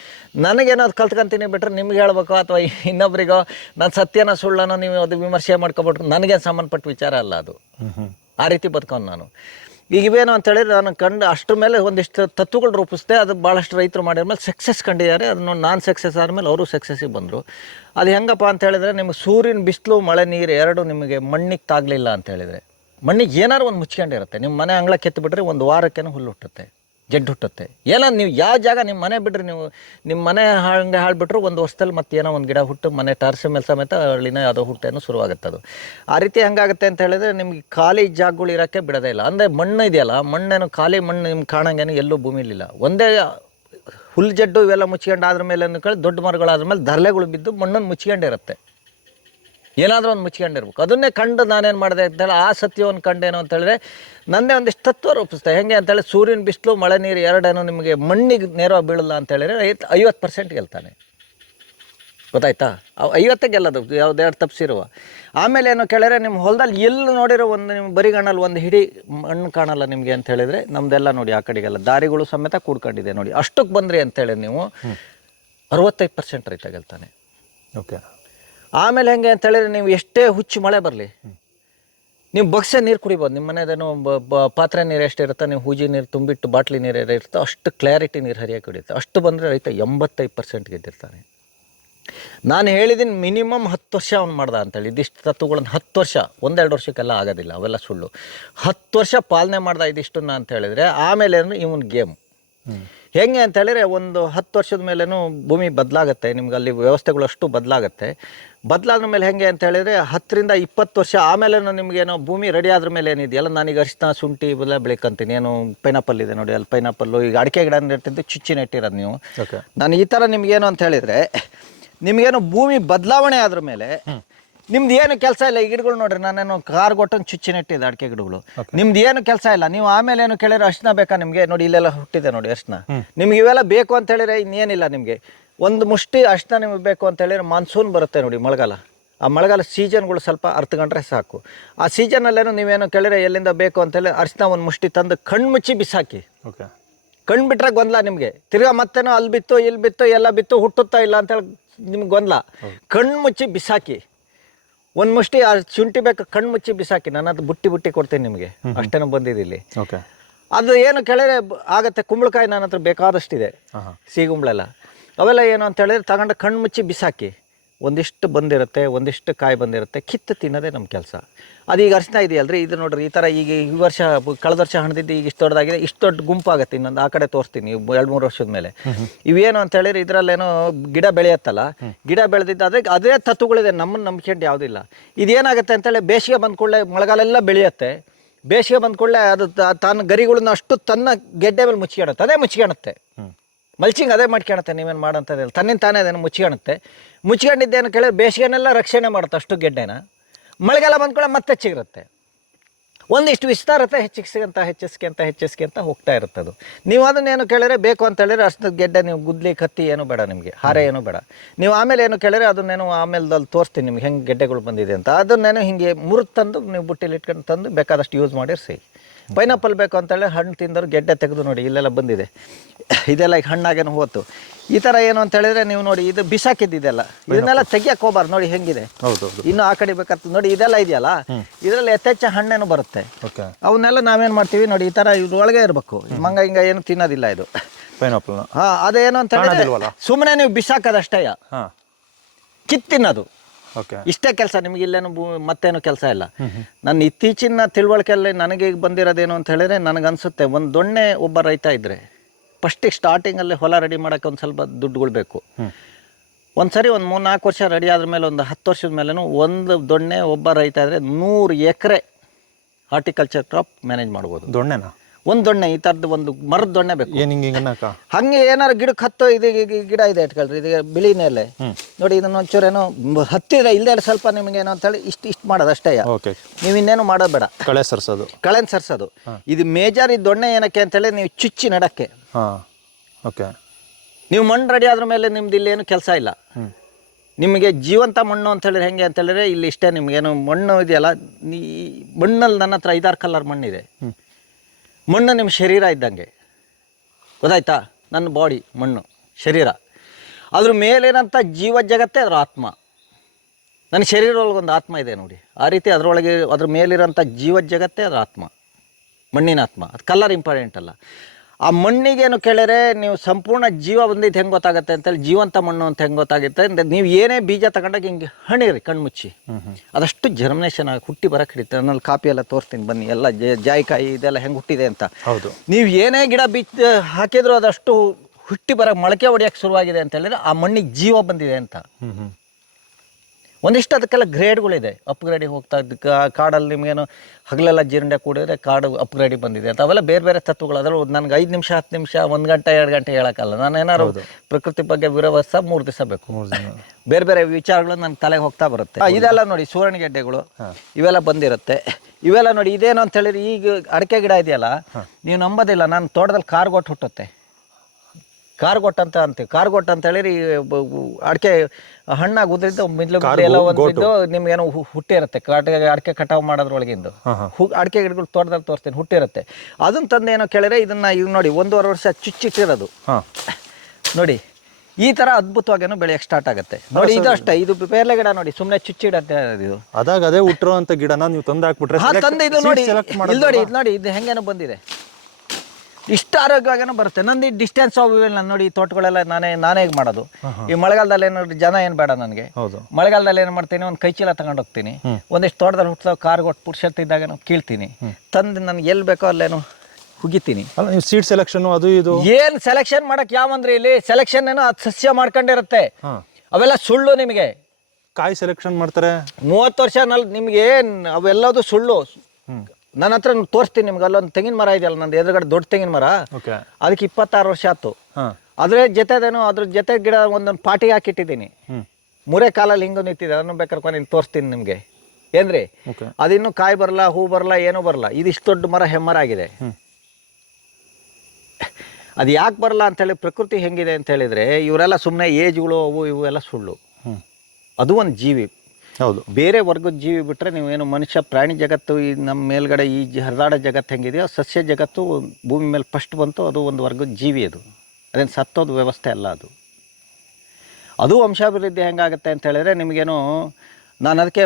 ನನಗೇನೋ ಅದು ಕಲ್ತ್ಕೊಂತೀನಿ ಬಿಟ್ಟರೆ ನಿಮ್ಗೆ ಹೇಳ್ಬೇಕು ಅಥವಾ ಇನ್ನೊಬ್ರಿಗೋ ನಾನು ಸತ್ಯನ ಸುಳ್ಳನೋ ನೀವು ಅದು ವಿಮರ್ಶೆ ಮಾಡ್ಕೊಬಿಟ್ರೆ ನನಗೇನು ಸಂಬಂಧಪಟ್ಟ ವಿಚಾರ ಅಲ್ಲ ಅದು. ಆ ರೀತಿ ಬದುಕೊಂಡು ನಾನು ಈಗ ಇವೇನು ಅಂತೇಳಿದ್ರೆ ನಾನು ಕಂಡು ಅಷ್ಟ್ರ ಮೇಲೆ ಒಂದಿಷ್ಟು ತತ್ವಗಳು ರೂಪಿಸಿದೆ. ಅದು ಭಾಳಷ್ಟು ರೈತರು ಮಾಡಿದ್ಮೇಲೆ ಸಕ್ಸಸ್ ಕಂಡಿದ್ದಾರೆ. ಅದನ್ನು ನಾನು ಸಕ್ಸಸ್ ಆದಮೇಲೆ ಅವರು ಸಕ್ಸಸ್ಸಿಗೆ ಬಂದರು. ಅದು ಹೆಂಗಪ್ಪ ಅಂತ ಹೇಳಿದ್ರೆ, ನಿಮಗೆ ಸೂರ್ಯನ ಬಿಸಿಲು ಮಳೆ ನೀರು ಎರಡು ನಿಮಗೆ ಮಣ್ಣಿಗೆ ತಾಗಲಿಲ್ಲ ಅಂತ ಹೇಳಿದರೆ, ಮಣ್ಣಿಗೆ ಏನಾರು ಒಂದು ಮುಚ್ಕೊಂಡಿರುತ್ತೆ. ನಿಮ್ಮ ಮನೆ ಅಂಗಳ ಕೆತ್ತಿಬಿಟ್ರೆ ಒಂದು ವಾರಕ್ಕೇನೋ ಹುಲ್ಲು ಹುಟ್ಟುತ್ತೆ. ಜಡ್ಡು ಹುಟ್ಟುತ್ತೆ. ಏನೋ ನೀವು ಯಾವ ಜಾಗ ನಿಮ್ಮ ಮನೆ ಬಿಡ್ರಿ, ನೀವು ನಿಮ್ಮ ಮನೆ ಹಂಗೆ ಹಾಳ್ಬಿಟ್ರು ಒಂದು ವರ್ಷದಲ್ಲಿ ಮತ್ತೆ ಏನೋ ಒಂದು ಗಿಡ ಹುಟ್ಟು ಮನೆ ಟಾರ್ಸ ಮೇಲೆ ಸಮೇತ ಹಳ್ಳಿನ ಯಾವುದೋ ಹುಟ್ಟೇನೋ ಶುರುವಾಗುತ್ತೆ. ಅದು ಆ ರೀತಿ ಹೆಂಗಾಗುತ್ತೆ ಅಂತ ಹೇಳಿದ್ರೆ ನಿಮ್ಗೆ ಖಾಲಿ ಜಾಗಗಳು ಇರೋಕ್ಕೆ ಬಿಡೋದೇ ಇಲ್ಲ. ಅಂದರೆ ಮಣ್ಣು ಇದೆಯಲ್ಲ, ಮಣ್ಣೇನು ಖಾಲಿ ಮಣ್ಣು ನಿಮ್ಗೆ ಕಾಣಂಗೇನು ಎಲ್ಲೂ ಭೂಮಿಲಿಲ್ಲ. ಒಂದೇ ಹುಲ್ಲು ಜಡ್ಡು ಇವೆಲ್ಲ ಮುಚ್ಕೊಂಡು ಆದ್ರ ಮೇಲೆ ಕಳೆ ದೊಡ್ಡ ಮರಗಳಾದ್ರ ಮೇಲೆ ಧರಳೆಗಳು ಬಿದ್ದು ಮಣ್ಣನ್ನು ಮುಚ್ಕೊಂಡಿರುತ್ತೆ. ಏನಾದರೂ ಒಂದು ಮುಚ್ಕೊಂಡಿರ್ಬೇಕು. ಅದನ್ನೇ ಕಂಡು ನಾನೇನು ಮಾಡಿದೆ ಅಂತೇಳಿ ಆ ಸತ್ಯವನ್ನು ಕಂಡೇನು ಅಂತೇಳಿದ್ರೆ ನನ್ನೇ ಒಂದಿಷ್ಟು ತತ್ವ ರೂಪಿಸ್ತೆ. ಹೆಂಗೆ ಅಂತೇಳಿ ಸೂರ್ಯನ ಬಿಸಿಲು ಮಳೆ ನೀರು ಎರಡೇನೋ ನಿಮಗೆ ಮಣ್ಣಿಗೆ ನೇರವಾಗಿ ಬೀಳಲ್ಲ ಅಂತೇಳಿದ್ರೆ 50% ಗೆಲ್ತಾನೆ. ಗೊತ್ತಾಯ್ತಾ? 50 ಗೆಲ್ಲೋದು ಯಾವುದೆರಡು ತಪ್ಪಿಸಿರುವ. ಆಮೇಲೆ ಏನು ಕೇಳಿದ್ರೆ ನಿಮ್ಮ ಹೊಲದಲ್ಲಿ ಎಲ್ಲಿ ನೋಡಿರೋ ಒಂದು ನಿಮ್ಮ ಬರಿಗಣ್ಣಲ್ಲಿ ಒಂದು ಹಿಡಿ ಮಣ್ಣು ಕಾಣಲ್ಲ ನಿಮಗೆ ಅಂತ ಹೇಳಿದ್ರೆ ನಮ್ಮದೆಲ್ಲ ನೋಡಿ ಆ ಕಡೆಗೆಲ್ಲ ದಾರಿಗಳು ಸಮೇತ ಕೂಡ್ಕೊಂಡಿದೆ ನೋಡಿ. ಅಷ್ಟಕ್ಕೆ ಬಂದ್ರಿ ಅಂತೇಳಿ ನೀವು 65% ರೈತ ಗೆಲ್ತಾನೆ. ಓಕೆ. ಆಮೇಲೆ ಹೆಂಗೆ ಅಂತೇಳಿದ್ರೆ ನೀವು ಎಷ್ಟೇ ಹುಚ್ಚು ಮಳೆ ಬರಲಿ ನೀವು ಬಗ್ಸೆ ನೀರು ಕುಡಿಬೋದು. ನಿಮ್ಮ ಮನೆಯದೇನೋ ಪಾತ್ರೆ ನೀರು ಎಷ್ಟಿರುತ್ತೆ, ನೀವು ಹೂಜಿ ನೀರು ತುಂಬಿಟ್ಟು ಬಾಟ್ಲಿ ನೀರು ಇರುತ್ತೆ, ಅಷ್ಟು ಕ್ಲಾರಿಟಿ ನೀರು ಹರಿಯಾಗಿ ಕುಡಿಯುತ್ತೆ. ಅಷ್ಟು ಬಂದರೆ ರೈತ 85% ಗೆದ್ದಿರ್ತಾನೆ. ನಾನು ಹೇಳಿದ್ದೀನಿ ಮಿನಿಮಮ್ 10 ವರ್ಷ ಅವ್ನು ಮಾಡ್ದ ಅಂತೇಳಿ. ಇದಿಷ್ಟು ತತ್ವಗಳನ್ನು 10 ವರ್ಷ, 1-2 ವರ್ಷಕ್ಕೆಲ್ಲ ಆಗೋದಿಲ್ಲ, ಅವೆಲ್ಲ ಸುಳ್ಳು. 10 ವರ್ಷ ಪಾಲನೆ ಮಾಡ್ದ ಇದಿಷ್ಟನ್ನ ಅಂತ ಹೇಳಿದರೆ ಆಮೇಲೆ ಇವನ್ ಗೇಮ್ ಹೆಂಗೆ ಅಂತ ಹೇಳಿದ್ರೆ ಒಂದು 10 ವರ್ಷದ ಮೇಲೇನು ಭೂಮಿ ಬದಲಾಗುತ್ತೆ. ನಿಮ್ಗೆ ಅಲ್ಲಿ ವ್ಯವಸ್ಥೆಗಳು ಅಷ್ಟು ಬದಲಾಗುತ್ತೆ. ಬದಲಾದ ಮೇಲೆ ಹೆಂಗೆ ಅಂತ ಹೇಳಿದ್ರೆ 10ರಿಂದ 20 ವರ್ಷ ಆಮೇಲೆ ನಿಮಗೇನೋ ಭೂಮಿ ರೆಡಿ ಆದ್ರ ಮೇಲೆ ಏನಿದೆಯಲ್ಲ, ನಾನೀಗ ಅರಿಶಿನ ಶುಂಠಿ ಇವೆಲ್ಲ ಬೆಳಿಕಂತೀನಿ. ಏನು ಪೈನಾಪಲ್ ಇದೆ ನೋಡಿ, ಅಲ್ಲಿ ಪೈನಾಪಲ್ಲು ಈಗ ಅಡಿಕೆ ಗಿಡ ನೆಟ್ಟಿದ್ದು ಚುಚ್ಚಿ ನೆಟ್ಟಿರೋದು ನೀವು. ನಾನು ಈ ಥರ ನಿಮಗೇನು ಅಂತ ಹೇಳಿದರೆ ನಿಮಗೇನು ಭೂಮಿ ಬದಲಾವಣೆ ಆದ್ರ ಮೇಲೆ ನಿಮ್ದು ಏನು ಕೆಲಸ ಇಲ್ಲ. ಈ ಗಿಡಗಳು ನೋಡ್ರಿ, ನಾನೇನು ಕಾರ್ ಕೊಟ್ಟಂಗೆ ಚುಚ್ಚಿ ನೆಟ್ಟಿದ್ದೆ ಅಡಿಕೆ ಗಿಡಗಳು. ನಿಮ್ದು ಏನು ಕೆಲಸ ಇಲ್ಲ. ನೀವು ಆಮೇಲೆ ಏನು ಕೇಳಿದ್ರೆ ಅರ್ಶಿನ ಬೇಕಾ ನಿಮಗೆ? ನೋಡಿ ಇಲ್ಲೆಲ್ಲ ಹುಟ್ಟಿದೆ ನೋಡಿ ಅರ್ಶಿನ. ನಿಮ್ಗೆ ಇವೆಲ್ಲ ಬೇಕು ಅಂತ ಹೇಳಿದ್ರೆ ಇನ್ನೇನಿಲ್ಲ. ನಿಮಗೆ ಒಂದು ಮುಷ್ಟಿ ಅರ್ಶಿನ ನಿಮಗೆ ಬೇಕು ಅಂತ ಹೇಳಿದ್ರೆ ಮಾನ್ಸೂನ್ ಬರುತ್ತೆ ನೋಡಿ, ಮಳೆಗಾಲ. ಆ ಮಳೆಗಾಲ ಸೀಸನ್ಗಳು ಸ್ವಲ್ಪ ಅರ್ಥಕೊಂಡ್ರೆ ಸಾಕು. ಆ ಸೀಸನಲ್ಲೇನು ನೀವೇನು ಕೇಳಿದ್ರೆ ಎಲ್ಲಿಂದ ಬೇಕು ಅಂತೇಳಿ ಅರ್ಶಿನ ಒಂದು ಮುಷ್ಟಿ ತಂದು ಕಣ್ಣು ಮುಚ್ಚಿ ಬಿಸಾಕಿ. ಓಕೆ. ಕಣ್ಣು ಬಿಟ್ರೆ ಗೊಂದಲ ನಿಮಗೆ. ತಿರ್ಗಾ ಮತ್ತೇನೋ ಅಲ್ಲಿ ಬಿತ್ತು ಇಲ್ಲಿ ಬಿತ್ತು ಎಲ್ಲ ಬಿತ್ತು ಹುಟ್ಟುತ್ತಾ ಇಲ್ಲ ಅಂತೇಳಿ ನಿಮ್ಗೆ ಗೊಂದಲ. ಕಣ್ಣು ಮುಚ್ಚಿ ಬಿಸಾಕಿ. ಒಂದು ಮುಷ್ಟಿ ಶುಂಠಿ ಬೇಕು, ಕಣ್ಣು ಮುಚ್ಚಿ ಬಿಸಾಕಿ. ನಾನು ಅದು ಬುಟ್ಟಿ ಕೊಡ್ತೀನಿ ನಿಮಗೆ, ಅಷ್ಟೇನೋ ಬಂದಿದ್ದಿಲ್ಲಿ. ಓಕೆ. ಅದು ಏನು ಕೇಳಿದ್ರೆ ಆಗುತ್ತೆ. ಕುಂಬಳಕಾಯಿ ನನ್ನ ಹತ್ರ ಬೇಕಾದಷ್ಟಿದೆ, ಸಿಗುಂಬಳೆಲ್ಲ. ಅವೆಲ್ಲ ಏನು ಅಂತ ಹೇಳಿದ್ರೆ ತಗೊಂಡು ಕಣ್ಣು ಮುಚ್ಚಿ ಬಿಸಾಕಿ. ಒಂದಿಷ್ಟು ಬಂದಿರುತ್ತೆ, ಒಂದಿಷ್ಟು ಕಾಯಿ ಬಂದಿರುತ್ತೆ, ಕಿತ್ತು ತಿನ್ನೋದೇ ನಮ್ಮ ಕೆಲಸ. ಅದೀಗ ಅರ್ಶಿನ ಇದೆಯಲ್ರಿ, ಇದು ನೋಡ್ರಿ ಈ ಥರ ಈಗ ಈ ವರ್ಷ ಕಳೆದ ವರ್ಷ ಹಣ್ಣದಿದ್ದು ಈಗ ಇಷ್ಟು ದೊಡ್ಡದಾಗಿದೆ. ಇಷ್ಟು ದೊಡ್ಡ ಗುಂಪಾಗುತ್ತೆ. ಇನ್ನೊಂದು ಆ ಕಡೆ ತೋರಿಸ್ತೀನಿ 2-3 ವರ್ಷದ ಮೇಲೆ. ಇವೇನು ಅಂತ ಹೇಳಿದ್ರೆ ಇದರಲ್ಲೇನೋ ಗಿಡ ಬೆಳೆಯತ್ತಲ್ಲ, ಗಿಡ ಬೆಳೆದಿದ್ದು ಅದೇ ತತ್ವಗಳಿದೆ. ನಮ್ಮನ್ನು ನಂಬಿಕೊಂಡು ಯಾವುದಿಲ್ಲ. ಇದೇನಾಗುತ್ತೆ ಅಂತೇಳಿ ಬೇಸಿಗೆ ಬಂದ ಕೂಡಲೇ ಮಳೆಗಾಲೆಲ್ಲ ಬೆಳೆಯುತ್ತೆ. ಬೇಸಿಗೆ ಬಂದ ಕೂಡಲೇ ಅದು ತನ್ನ ಗರಿಗಳನ್ನ ಅಷ್ಟು ತನ್ನ ಗೆಡ್ಡೆ ಮೇಲೆ ಮುಚ್ಚಿಕೊಳ್ಳುತ್ತೆ. ಅದೇ ಮುಚ್ಚಿಕೊಳ್ಳುತ್ತೆ. ಮಲ್ಚಿಂಗ್ ಅದೇ ಮಾಡ್ಕೊಳುತ್ತೆ. ನೀವೇನು ಮಾಡೋಂಥದ್ದಿಲ್ಲ, ತನ್ನಿಂದ ತಾನೇ ಅದನ್ನು ಮುಚ್ಚಿಕೊಳ್ಳುತ್ತೆ. ಮುಚ್ಕೊಂಡಿದ್ದೇನು ಕೇಳಿದ್ರೆ ಬೇಸಿಗೆನೆಲ್ಲ ರಕ್ಷಣೆ ಮಾಡುತ್ತೆ ಅಷ್ಟು ಗೆಡ್ಡೆನ. ಮಳೆಗಾಲ ಬಂದ್ಕೊಳ್ಳೆ ಮತ್ತೆ ಚಿಗಿರುತ್ತೆ. ಒಂದಿಷ್ಟು ವಿಸ್ತಾರತೆ ಹೆಚ್ಚಿಸ್ಕೊಂತ ಹೋಗ್ತಾ ಇರುತ್ತೆ ಅದು. ನೀವು ಅದನ್ನೇನು ಕೇಳಿದ್ರೆ ಬೇಕು ಅಂತ ಹೇಳಿದ್ರೆ ಅಷ್ಟು ಗೆಡ್ಡೆ ನೀವು ಗುದ್ಲಿ ಕತ್ತಿ ಏನು ಬೇಡ ನಿಮಗೆ, ಹಾರೆ ಏನು ಬೇಡ. ನೀವು ಆಮೇಲೆ ಏನು ಕೇಳಿದ್ರೆ ಅದನ್ನೇನು ಆಮೇಲೆ ಅಲ್ಲಿ ತೋರಿಸ್ತೀನಿ ನಿಮ್ಗೆ ಹೆಂಗೆ ಗೆಡ್ಡೆಗಳು ಬಂದಿದೆ ಅಂತ. ಅದನ್ನೇನು ಹಿಂಗೆ ಮುರಿದು ತಂದು ನೀವು ಬುಟ್ಟಿಲಿ ಇಟ್ಕೊಂಡು ತಂದು ಬೇಕಾದಷ್ಟು ಯೂಸ್ ಮಾಡಿರ್ಸಿ. ಪೈನಾಪಲ್ ಬೇಕು ಅಂತೇಳಿ ಹಣ್ಣು ತಿಂದವ್ರು ಗೆಡ್ಡೆ ತೆಗೆದು ನೋಡಿ ಇಲ್ಲೆಲ್ಲ ಬಂದಿದೆ. ಇದೆಲ್ಲ ಈಗ ಹಣ್ಣಾಗೇನು ಹೋತು. ಈ ಥರ ಏನು ಅಂತ ಹೇಳಿದ್ರೆ ನೀವು ನೋಡಿ ಇದು ಬಿಸಾಕಿದ್ದೆಲ್ಲ ಇದನ್ನೆಲ್ಲ ತೆಗಿಯಕ್ಕೆ ಹೋಗ್ಬಾರ್ದು. ನೋಡಿ ಹೆಂಗಿದೆ. ಇನ್ನು ಆ ಕಡೆ ಬೇಕಾಗ್ತದೆ ನೋಡಿ. ಇದೆಲ್ಲ ಇದೆಯಲ್ಲ, ಇದರಲ್ಲಿ ಯಥೇಚ್ಛ ಹಣ್ಣೇನು ಬರುತ್ತೆ. ಅವನ್ನೆಲ್ಲ ನಾವೇನು ಮಾಡ್ತೀವಿ ನೋಡಿ, ಈ ಥರ ಇದ್ರೊಳಗೆ ಇರಬೇಕು. ಮಂಗ ಹಿಂಗ ಏನು ತಿನ್ನೋದಿಲ್ಲ ಇದು ಪೈನಾಪಲ್. ಅದೇನು ಅಂತ ಹೇಳಿದ್ರೆ ಸುಮ್ಮನೆ ನೀವು ಬಿಸಾಕೋದಷ್ಟೇ, ಕಿತ್ತಿನ್ನೋದು. ಇಷ್ಟೇ ಕೆಲಸ ನಿಮ್ಗೆ. ಇಲ್ಲೇನು ಮತ್ತೇನು ಕೆಲಸ ಇಲ್ಲ. ನನ್ನ ಇತ್ತೀಚಿನ ತಿಳುವಳಿಕೆಯಲ್ಲಿ ನನಗೆ ಬಂದಿರೋದೇನು ಅಂತ ಹೇಳಿದ್ರೆ ನನಗನ್ಸುತ್ತೆ, ಒಂದು ದೊಣ್ಣೆ ಒಬ್ಬ ರೈತ ಇದ್ದರೆ ಫಸ್ಟಿಗೆ ಸ್ಟಾರ್ಟಿಂಗಲ್ಲಿ ಹೊಲ ರೆಡಿ ಮಾಡೋಕ್ಕೆ ಒಂದು ಸ್ವಲ್ಪ ದುಡ್ಡುಗಳು ಬೇಕು. ಒಂದು ಸರಿ ಒಂದು 3-4 ವರ್ಷ ರೆಡಿ ಆದ ಮೇಲೆ ಒಂದು 10 ವರ್ಷದ ಮೇಲೂ ಒಂದು ದೊಣ್ಣೆ ಒಬ್ಬ ರೈತ ಇದ್ದರೆ 100 ಎಕರೆ ಹಾರ್ಟಿಕಲ್ಚರ್ ಕ್ರಾಪ್ ಮ್ಯಾನೇಜ್ ಮಾಡ್ಬೋದು. ದೊಣ್ಣೆನಾ? ಒಂದು ದೊಣ್ಣೆ ಈ ಥರದ್ದು ಒಂದು ಮರದ ದೊಣ್ಣೆ ಬೇಕು. ಹಂಗೆ ಏನಾರು ಗಿಡಕ್ಕೆ ಹತ್ತು ಇದು ಗಿಡ ಇದೆ ಇಟ್ಕೊಳ್ರಿ, ಇದು ಬಿಳಿ ನೇಲೆ ನೋಡಿ. ಇದನ್ನ ಒಂಚೂರೇನೋ ಹತ್ತಿರ ಇಲ್ಲದೆ ಸ್ವಲ್ಪ ನಿಮಗೆ ಏನೋ ಅಂತೇಳಿ ಇಷ್ಟು ಮಾಡೋದು ಅಷ್ಟೇ. ನೀವು ಇನ್ನೇನು ಮಾಡೋದು ಬೇಡ. ಕಳೆ ಸರ್ಸೋದು ಇದು ಮೇಜರ್. ಈ ದೊಣ್ಣೆ ಏನಕ್ಕೆ ಅಂತೇಳಿ ನೀವು ಚುಚ್ಚಿ ನಡಕ್ಕೆ. ನೀವು ಮಣ್ಣು ರೆಡಿ ಆದ್ರ ಮೇಲೆ ನಿಮ್ದು ಇಲ್ಲಿ ಏನು ಕೆಲಸ ಇಲ್ಲ. ನಿಮಗೆ ಜೀವಂತ ಮಣ್ಣು ಅಂತ ಹೇಳಿದ್ರೆ ಹೆಂಗೆ ಅಂತ ಹೇಳಿದ್ರೆ ಇಲ್ಲಿ ಇಷ್ಟೇ. ನಿಮಗೇನು ಮಣ್ಣು ಇದೆಯಲ್ಲ, ಮಣ್ಣಲ್ಲಿ ನನ್ನ ಹತ್ರ 5-6 ಕಲರ್ ಮಣ್ಣಿದೆ. ಮಣ್ಣು ನಿಮ್ಮ ಶರೀರ ಇದ್ದಂಗೆ, ಗೊತ್ತಾಯ್ತಾ? ನನ್ನ ಬಾಡಿ ಮಣ್ಣು ಶರೀರ. ಅದ್ರ ಮೇಲೇನಂತ ಜೀವ ಜಗತ್ತೇ ಅದರ ಆತ್ಮ. ನನ್ನ ಶರೀರದೊಳಗೊಂದು ಆತ್ಮ ಇದೆ ನೋಡಿ. ಆ ರೀತಿ ಅದರೊಳಗೆ ಅದ್ರ ಮೇಲಿರೋಂಥ ಜೀವ ಜಗತ್ತೇ ಅದರ ಆತ್ಮ, ಮಣ್ಣಿನ ಆತ್ಮ. ಅದು ಕಲರ್ ಇಂಪಾರ್ಟೆಂಟ್ ಅಲ್ಲ. ಆ ಮಣ್ಣಿಗೇನು ಕೇಳಿದ್ರೆ ನೀವು ಸಂಪೂರ್ಣ ಜೀವ ಬಂದಿದ್ದು ಹೆಂಗೆ ಗೊತ್ತಾಗುತ್ತೆ ಅಂತೇಳಿ ಜೀವಂತ ಮಣ್ಣು ಅಂತ ಹೆಂಗೆ ಗೊತ್ತಾಗುತ್ತೆ ಅಂದರೆ ನೀವು ಏನೇ ಬೀಜ ತಗೊಂಡಾಗ ಹಿಂಗೆ ಹಣಿರಿ ಕಣ್ಮುಚ್ಚಿ ಅದಷ್ಟು ಜರ್ಮಿನೇಷನ್ ಆಗಿ ಹುಟ್ಟಿ ಬರಕ್ಕೆ ಹಿಡಿತೆ. ನನ್ನಲ್ಲಿ ಕಾಪಿ ಎಲ್ಲ ತೋರಿಸ್ತೀನಿ ಬನ್ನಿ, ಎಲ್ಲ ಜಾಯಿಕಾಯಿ ಇದೆಲ್ಲ ಹೆಂಗೆ ಹುಟ್ಟಿದೆ ಅಂತ. ಹೌದು, ನೀವು ಏನೇ ಗಿಡ ಬೀಜ ಹಾಕಿದ್ರು ಅದಷ್ಟು ಹುಟ್ಟಿ ಬರೋಕ್ಕೆ ಮೊಳಕೆ ಹೊಡೆಯೋಕ್ಕೆ ಶುರುವಾಗಿದೆ ಅಂತ ಹೇಳಿದ್ರೆ ಆ ಮಣ್ಣಿಗೆ ಜೀವ ಬಂದಿದೆ ಅಂತ. ಒಂದಿಷ್ಟು ಅದಕ್ಕೆಲ್ಲ ಗ್ರೇಡ್ಗಳಿದೆ. ಅಪ್ಗ್ರೇಡಿಗೆ ಹೋಗ್ತಾ ಇದ್ದಕ್ಕೆ ಕಾಡಲ್ಲಿ ನಿಮಗೇನು ಹಗಲೆಲ್ಲ ಜೀರ್ಣೆ ಕೂಡಿದ್ರೆ ಕಾಡು ಅಪ್ಗ್ರೇಡಿಗೆ ಬಂದಿದೆ ಅಂತ ಅವೆಲ್ಲ ಬೇರೆ ಬೇರೆ ತತ್ವಗಳು. ಅದರಲ್ಲಿ ನನಗೆ 5 ನಿಮಿಷ 10 ನಿಮಿಷ 1 ಗಂಟೆ 2 ಗಂಟೆ ಹೇಳೋಕ್ಕಲ್ಲ. ನಾನು ಏನಾದ್ರು ಪ್ರಕೃತಿ ಬಗ್ಗೆ ವಿರವರ್ಸ 3 ದಿವಸ ಬೇಕು. ಬೇರೆ ಬೇರೆ ವಿಚಾರಗಳು ನನ್ನ ತಲೆಗೆ ಹೋಗ್ತಾ ಬರುತ್ತೆ. ಇದೆಲ್ಲ ನೋಡಿ ಸುವರ್ಣಗೆಡ್ಡೆಗಳು ಇವೆಲ್ಲ ಬಂದಿರುತ್ತೆ. ಇವೆಲ್ಲ ನೋಡಿ ಇದೇನು ಅಂತ ಹೇಳಿದ್ರೆ ಈಗ ಅಡಿಕೆ ಗಿಡ ಇದೆಯಲ್ಲ, ನೀವು ನಂಬೋದಿಲ್ಲ, ನಾನು ತೋಟದಲ್ಲಿ ಕಾರ್ಗೊಟ್ಟು ಹುಟ್ಟುತ್ತೆ. ಕಾರ್ಗೊಟ್ಟು ಅಂತ ಅಂತೀವಿ. ಕಾರ್ಗೊಟ್ಟು ಅಂತ ಹೇಳಿರಿ ಅಡಿಕೆ ಹಣ್ಣಾಗಿ ಉದ್ರಿದ್ದು ಮಿದ್ಲು ಎಲ್ಲ ಒಂದು ನಿಮ್ಗೇನೋ ಹುಟ್ಟಿರುತ್ತೆ. ಅಡಿಕೆ ಕಟಾವು ಮಾಡೋದ್ರೊಳಗಿಂದು ಅಡಿಕೆ ಗಿಡಗಳು ತೋಟದಲ್ಲಿ ತೋರಿಸ್ತೀನಿ, ಹುಟ್ಟಿರುತ್ತೆ. ಅದನ್ನ ತಂದು ಏನೋ ಕೇಳಿದ್ರೆ ಇದನ್ನ ಈಗ ನೋಡಿ 1.5 ವರ್ಷ ಚುಚ್ಚಿಟ್ಟಿರೋದು ನೋಡಿ ಈ ತರ ಅದ್ಭುತವಾಗೇನೋ ಬೆಳೆಯಕ್ಕೆ ಸ್ಟಾರ್ಟ್ ಆಗುತ್ತೆ. ನೋಡಿ ಇದು ಅಷ್ಟೇ, ಇದು ಪೇರ್ಲೆ ಗಿಡ ನೋಡಿ ಸುಮ್ಮನೆ ಚುಚ್ಚಿಡತ್ತೆ. ಇದು ಅದಾಗ ಅದೇ ಹುಟ್ಟಿರುವಂತ ಗಿಡನ ನೀವು ತಂದು ಹಾಕ್ಬಿಟ್ರೆ ತಂದು ಇದು ನೋಡಿ ಇಲ್ಲಿ ನೋಡಿ ಇದು ನೋಡಿ ಇದು ಹೆಂಗೇನೋ ಬಂದಿದೆ, ಇಷ್ಟು ಆರೋಗ್ಯವಾಗೇನೋ ಬರುತ್ತೆ. ನಂದು ಡಿಸ್ಟೆನ್ಸ್ ನಾನು ನೋಡಿ ತೋಟಗಳೆಲ್ಲ ನಾನೇ ಹೇಗೆ ಮಾಡೋದು. ಈ ಮಳೆಗಾಲದಲ್ಲಿ ಏನು ಜನ ಏನು ಬೇಡ ನನಗೆ. ಮಳೆಗಾಲದಲ್ಲಿ ಏನು ಮಾಡ್ತೀನಿ, ಒಂದು ಕೈ ಚೀಲ ತಗೊಂಡು ಹೋಗ್ತೀನಿ, ಒಂದಿಷ್ಟು ತೋಟದಲ್ಲಿ ಹುಟ್ಟಿದ ಕಾರ್ಗೊಟ್ಟು ಪುರುಷತ್ ಇದ್ದಾಗ ಕೀಳ್ತೀನಿ, ತಂದು ನನಗೆ ಎಲ್ಲಿ ಬೇಕೋ ಅಲ್ಲೇನು ಹುಗಿತೀನಿ. ನೀವು ಸೀಡ್ ಸೆಲೆಕ್ಷನ್ ಅದು ಇದು ಏನ್ ಸೆಲೆಕ್ಷನ್ ಮಾಡಕ್ ಯಾವಂದ್ರಿ ಇಲ್ಲಿ ಸೆಲೆಕ್ಷನ್ ಏನೋ ಅದು ಸಸ್ಯ ಮಾಡ್ಕೊಂಡಿರುತ್ತೆ. ಅವೆಲ್ಲ ಸುಳ್ಳು. ನಿಮಗೆ ಕಾಯಿ ಸೆಲೆಕ್ಷನ್ ಮಾಡ್ತಾರೆ 30 ವರ್ಷ ನಿಮ್ಗೆ ಅವೆಲ್ಲದು ಸುಳ್ಳು. ನನ್ನ ಹತ್ರ ತೋರಿಸ್ತೀನಿ ನಿಮ್ಗೆ. ಅಲ್ಲೊಂದು ತೆಂಗಿನ ಮರ ಇದೆಯಲ್ಲ ನಂದು ಎದುರುಗಡೆ ದೊಡ್ಡ ತೆಂಗಿನ ಮರ, ಅದಕ್ಕೆ 26 ವರ್ಷ ಆಯ್ತು. ಅದ್ರ ಜೊತೆದೇನು ಅದ್ರ ಜೊತೆ ಗಿಡ ಒಂದೊಂದು ಪಾಟಿ ಹಾಕಿಟ್ಟಿದ್ದೀನಿ. 3 ಕಾಲಲ್ಲಿ ಹಿಂಗೂ ನಿಂತಿದೆ. ಅದನ್ನು ಬೇಕಾದ್ರೆ ಕೊನೆ ತೋರಿಸ್ತೀನಿ ನಿಮ್ಗೆ. ಏನ್ರಿ ಅದಿನ್ನೂ ಕಾಯಿ ಬರಲ್ಲ, ಹೂ ಬರಲ್ಲ, ಏನೂ ಬರಲ್ಲ. ಇದಿಷ್ಟು ದೊಡ್ಡ ಮರ ಹೆಮ್ಮರ ಆಗಿದೆ. ಅದು ಯಾಕೆ ಬರಲ್ಲ ಅಂತೇಳಿ ಪ್ರಕೃತಿ ಹೆಂಗಿದೆ ಅಂತ ಹೇಳಿದ್ರೆ ಇವರೆಲ್ಲ ಸುಮ್ಮನೆ ಏಜ್ಗಳು ಅವು ಇವು ಎಲ್ಲ ಸುಳ್ಳು. ಅದು ಒಂದು ಜೀವಿ. ಹೌದು, ಬೇರೆ ವರ್ಗದ ಜೀವಿ ಬಿಟ್ಟರೆ ನೀವೇನು ಮನುಷ್ಯ ಪ್ರಾಣಿ ಜಗತ್ತು ಈ ನಮ್ಮ ಮೇಲ್ಗಡೆ ಈ ಹರಿದಾಡೋ ಜಗತ್ತು ಹೆಂಗಿದೆಯೋ ಸಸ್ಯ ಜಗತ್ತು ಭೂಮಿ ಮೇಲೆ ಫಸ್ಟ್ ಬಂತು. ಅದು ಒಂದು ವರ್ಗದ ಜೀವಿ. ಅದೇನು ಸತ್ತೋದು ವ್ಯವಸ್ಥೆ ಅಲ್ಲ. ಅದು ವಂಶಾಭಿವೃದ್ಧಿ ಹೆಂಗಾಗುತ್ತೆ ಅಂತ ಹೇಳಿದ್ರೆ ನಿಮಗೇನು ನಾನು ಅದಕ್ಕೆ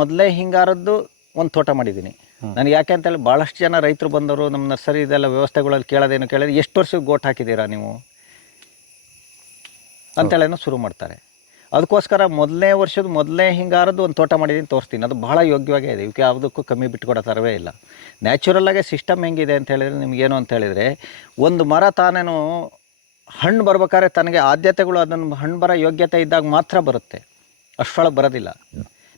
ಮೊದಲೇ ಹಿಂಗಾರದ್ದು ಒಂದು ತೋಟ ಮಾಡಿದ್ದೀನಿ. ನನಗೆ ಯಾಕೆ ಅಂತೇಳಿ ಭಾಳಷ್ಟು ಜನ ರೈತರು ಬಂದವರು ನಮ್ಮ ನರ್ಸರಿ ಇದೆಲ್ಲ ವ್ಯವಸ್ಥೆಗಳಲ್ಲಿ ಕೇಳೋದೇನು ಕೇಳಿದ್ರೆ ಎಷ್ಟು ವರ್ಷಕ್ಕೆ ಗೋಟ್ ಹಾಕಿದ್ದೀರಾ ನೀವು ಅಂತೇಳೇನೋ ಶುರು ಮಾಡ್ತಾರೆ. ಅದಕ್ಕೋಸ್ಕರ ಮೊದಲೇ ಹಿಂಗಾರದ್ದು ಒಂದು ತೋಟ ಮಾಡಿದ್ದೀನಿ, ತೋರಿಸ್ತೀನಿ. ಅದು ಭಾಳ ಯೋಗ್ಯವಾಗೇ ಇದೆ. ಇವಕ್ಕೆ ಯಾವುದಕ್ಕೂ ಕಮ್ಮಿ ಬಿಟ್ಕೊಡೋ ಥರವೇ ಇಲ್ಲ. ನ್ಯಾಚುರಲ್ಲಾಗೆ ಸಿಸ್ಟಮ್ ಹೆಂಗಿದೆ ಅಂತ ಹೇಳಿದ್ರೆ ನಿಮಗೇನು ಅಂತ ಹೇಳಿದರೆ ಒಂದು ಮರ ತಾನೇನು ಹಣ್ಣು ಬರ್ಬೇಕಾದ್ರೆ ತನಗೆ ಆದ್ಯತೆಗಳು ಅದನ್ನು ಹಣ್ಣು ಬರೋ ಯೋಗ್ಯತೆ ಇದ್ದಾಗ ಮಾತ್ರ ಬರುತ್ತೆ, ಅಷ್ಟರೊಳಗೆ ಬರೋದಿಲ್ಲ.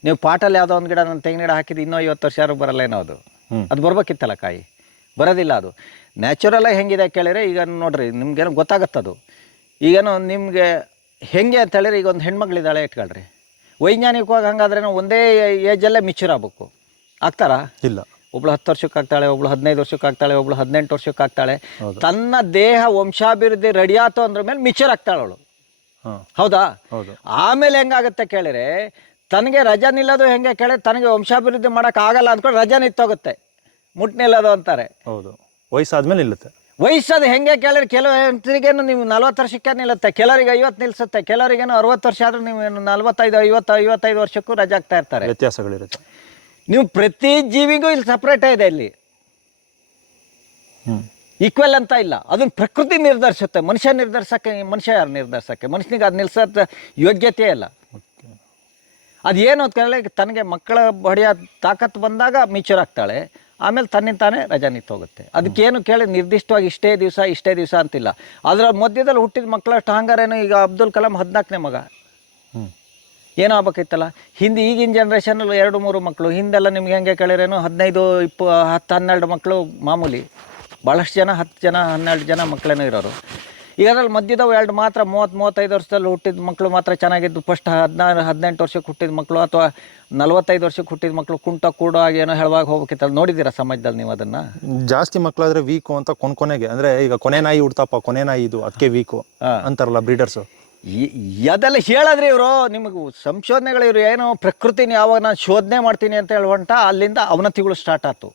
ನೀವು ಪಾಟಲ್ಲಿ ಯಾವುದೋ ಒಂದು ಗಿಡ ನನ್ನ ತೆಂಗಿನ ಗಿಡ ಹಾಕಿದ್ದು ಇನ್ನೂ 50 ವರ್ಷ ಯಾರು ಬರಲ್ಲ ಏನೋ ಅದು ಬರ್ಬೇಕಿತ್ತಲ್ಲ, ಕಾಯಿ ಬರೋದಿಲ್ಲ. ಅದು ನ್ಯಾಚುರಲಾಗಿ ಹೆಂಗಿದೆ ಕೇಳಿದ್ರೆ ಈಗ ನೋಡ್ರಿ ನಿಮ್ಗೇನೋ ಗೊತ್ತಾಗತ್ತದು. ಈಗೇನೋ ನಿಮಗೆ ಹೆಂಗೆ ಅಂತ ಹೇಳಿದ್ರೆ ಈಗ ಒಂದು ಹೆಣ್ಮಗಳಿದ್ದಾಳೆ ಇಟ್ಕೊಳ್ರಿ, ವೈಜ್ಞಾನಿಕವಾಗಿ ಹಂಗಾದ್ರೇನೋ ಒಂದೇ ಏಜಲ್ಲೇ ಮಿಚೂರ್ ಆಗ್ಬೇಕು. ಆಗ್ತಾರಾ? ಇಲ್ಲ. ಒಬ್ಳು 10 ವರ್ಷಕ್ಕೆ ಆಗ್ತಾಳೆ, ಒಬ್ಳು 15 ವರ್ಷಕ್ಕೆ ಆಗ್ತಾಳೆ, ಒಬ್ಳು 18 ವರ್ಷಕ್ಕೆ ಆಗ್ತಾಳೆ. ತನ್ನ ದೇಹ ವಂಶಾಭಿವೃದ್ಧಿ ರೆಡಿ ಆಯ್ತು ಅಂದ್ರ ಮೇಲೆ ಮಿಚೂರ್ ಆಗ್ತಾಳೆ ಅವಳು. ಹೌದಾ? ಆಮೇಲೆ ಹೆಂಗಾಗುತ್ತೆ ಕೇಳಿದ್ರೆ ತನಗೆ ರಜಾ ನಿಲ್ಲೋದು ಹೆಂಗೆ ಕೇಳಿದ್ರೆ ತನಗೆ ವಂಶಾಭಿವೃದ್ಧಿ ಮಾಡೋಕೆ ಆಗಲ್ಲ ಅಂದ್ಕೊಂಡು ರಜಾ ನಿಂತೋಗುತ್ತೆ, ಮುಟ್ ನಿಲ್ಲೋದು ಅಂತಾರೆ. ಹೌದು, ವಯಸ್ಸಾದ್ಮೇಲೆ ನಿಲ್ಲುತ್ತೆ. ವಯಸ್ಸದು ಹೆಂಗೆ ಕೇಳಿದ್ರೆ ಕೆಲವರಿಗೇನು ನೀವು 40 ವರ್ಷಕ್ಕೆ ನಿಲ್ಲುತ್ತೆ, ಕೆಲವರಿಗೆ 50 ನಿಲ್ಲಿಸುತ್ತೆ, ಕೆಲವರಿಗೇನು 60 ವರ್ಷ ಆದರೂ ನೀವು 45 55 ವರ್ಷಕ್ಕೂ ರಜೆ ಆಗ್ತಾ ಇರ್ತಾರೆ. ವ್ಯತ್ಯಾಸಗಳಿರುತ್ತೆ. ನೀವು ಪ್ರತಿ ಜೀವಿಗೂ ಇಲ್ಲಿ ಸಪ್ರೇಟೇ ಇದೆ. ಇಲ್ಲಿ ಈಕ್ವಲ್ ಅಂತ ಇಲ್ಲ. ಅದನ್ನ ಪ್ರಕೃತಿ ನಿರ್ಧರಿಸುತ್ತೆ. ಮನುಷ್ಯ ಯಾರು ನಿರ್ಧರಿಸೋಕ್ಕೆ? ಮನುಷ್ಯನಿಗೆ ಅದು ನಿಲ್ಸೋದು ಯೋಗ್ಯತೆ ಇಲ್ಲ. ಅದೇನು ಅಂತ ಕೇಳಿದ್ರೆ ತನಗೆ ಮಕ್ಕಳ ಹೊಡೆಯೋ ತಾಕತ್ತು ಬಂದಾಗ ಮಿಚೂರ್ ಆಗ್ತಾಳೆ, ಆಮೇಲೆ ತನ್ನಿಂದ ತಾನೇ ರಜಾ ನಿಂತೋಗುತ್ತೆ. ಅದಕ್ಕೇನು ಕೇಳಿ ನಿರ್ದಿಷ್ಟವಾಗಿ ಇಷ್ಟೇ ದಿವಸ ಅಂತಿಲ್ಲ. ಅದರ ಮಧ್ಯದಲ್ಲಿ ಹುಟ್ಟಿದ ಮಕ್ಕಳಷ್ಟು ಹಂಗಾರೇನು ಈಗ ಅಬ್ದುಲ್ ಕಲಾಂ 14ನೇ ಮಗ ಏನೋ ಆಗ್ಬೇಕಿತ್ತಲ್ಲ. ಈಗಿನ ಜನ್ರೇಷನಲ್ಲಿ 2-3 ಮಕ್ಕಳು. ಹಿಂದೆಲ್ಲ ನಿಮ್ಗೆ ಹೆಂಗೆ ಕೇಳಿರೇನು 15 20 10 12 ಮಕ್ಕಳು ಮಾಮೂಲಿ. ಭಾಳಷ್ಟು ಜನ 10 ಜನ 12 ಜನ ಮಕ್ಕಳೇನೋ ಇರೋರು. ಈಗ ಅದ್ರಲ್ಲಿ ಮಧ್ಯದವು 2 ಮಾತ್ರ 30-35 ವರ್ಷದಲ್ಲಿ ಹುಟ್ಟಿದ ಮಕ್ಕಳು ಮಾತ್ರ ಚೆನ್ನಾಗಿದ್ದು. ಫಸ್ಟ್ 16-18 ವರ್ಷಕ್ಕೆ ಹುಟ್ಟಿದ ಮಕ್ಕಳು ಅಥವಾ 45 ವರ್ಷಕ್ಕೆ ಹುಟ್ಟಿದ ಮಕ್ಕಳು ಕುಂಟ ಕೂಡೋ ಆಗಿ ಏನೋ ಹೇಳುವಾಗ ಹೋಗ್ಬೇಕಿತ್ತಲ್ಲ. ನೋಡಿದ್ದೀರಾ ಸಮಾಜದಲ್ಲಿ ನೀವು ಅದನ್ನು? ಜಾಸ್ತಿ ಮಕ್ಕಳಾದ್ರೆ ವೀಕು ಅಂತ ಕೊನೆಗೆ ಅಂದರೆ ಈಗ ಕೊನೆ ನಾಯಿ ಹುಡ್ತಪ್ಪ, ಕೊನೆ ನಾಯಿ ಇದು ಅದಕ್ಕೆ ವೀಕು ಅಂತಾರಲ್ಲ ಬ್ರೀಡರ್ಸು. ಅದೆಲ್ಲ ಹೇಳಿದ್ರಿ ಇವರು. ನಿಮಗೆ ಸಂಶೋಧನೆಗಳು ಇವರು ಏನೋ ಪ್ರಕೃತಿನ ಯಾವಾಗ ನಾನು ಶೋಧನೆ ಮಾಡ್ತೀನಿ ಅಂತ ಹೇಳುವಂಟ ಅಲ್ಲಿಂದ ಅವನತಿಗಳು ಸ್ಟಾರ್ಟ್ ಆಯ್ತು.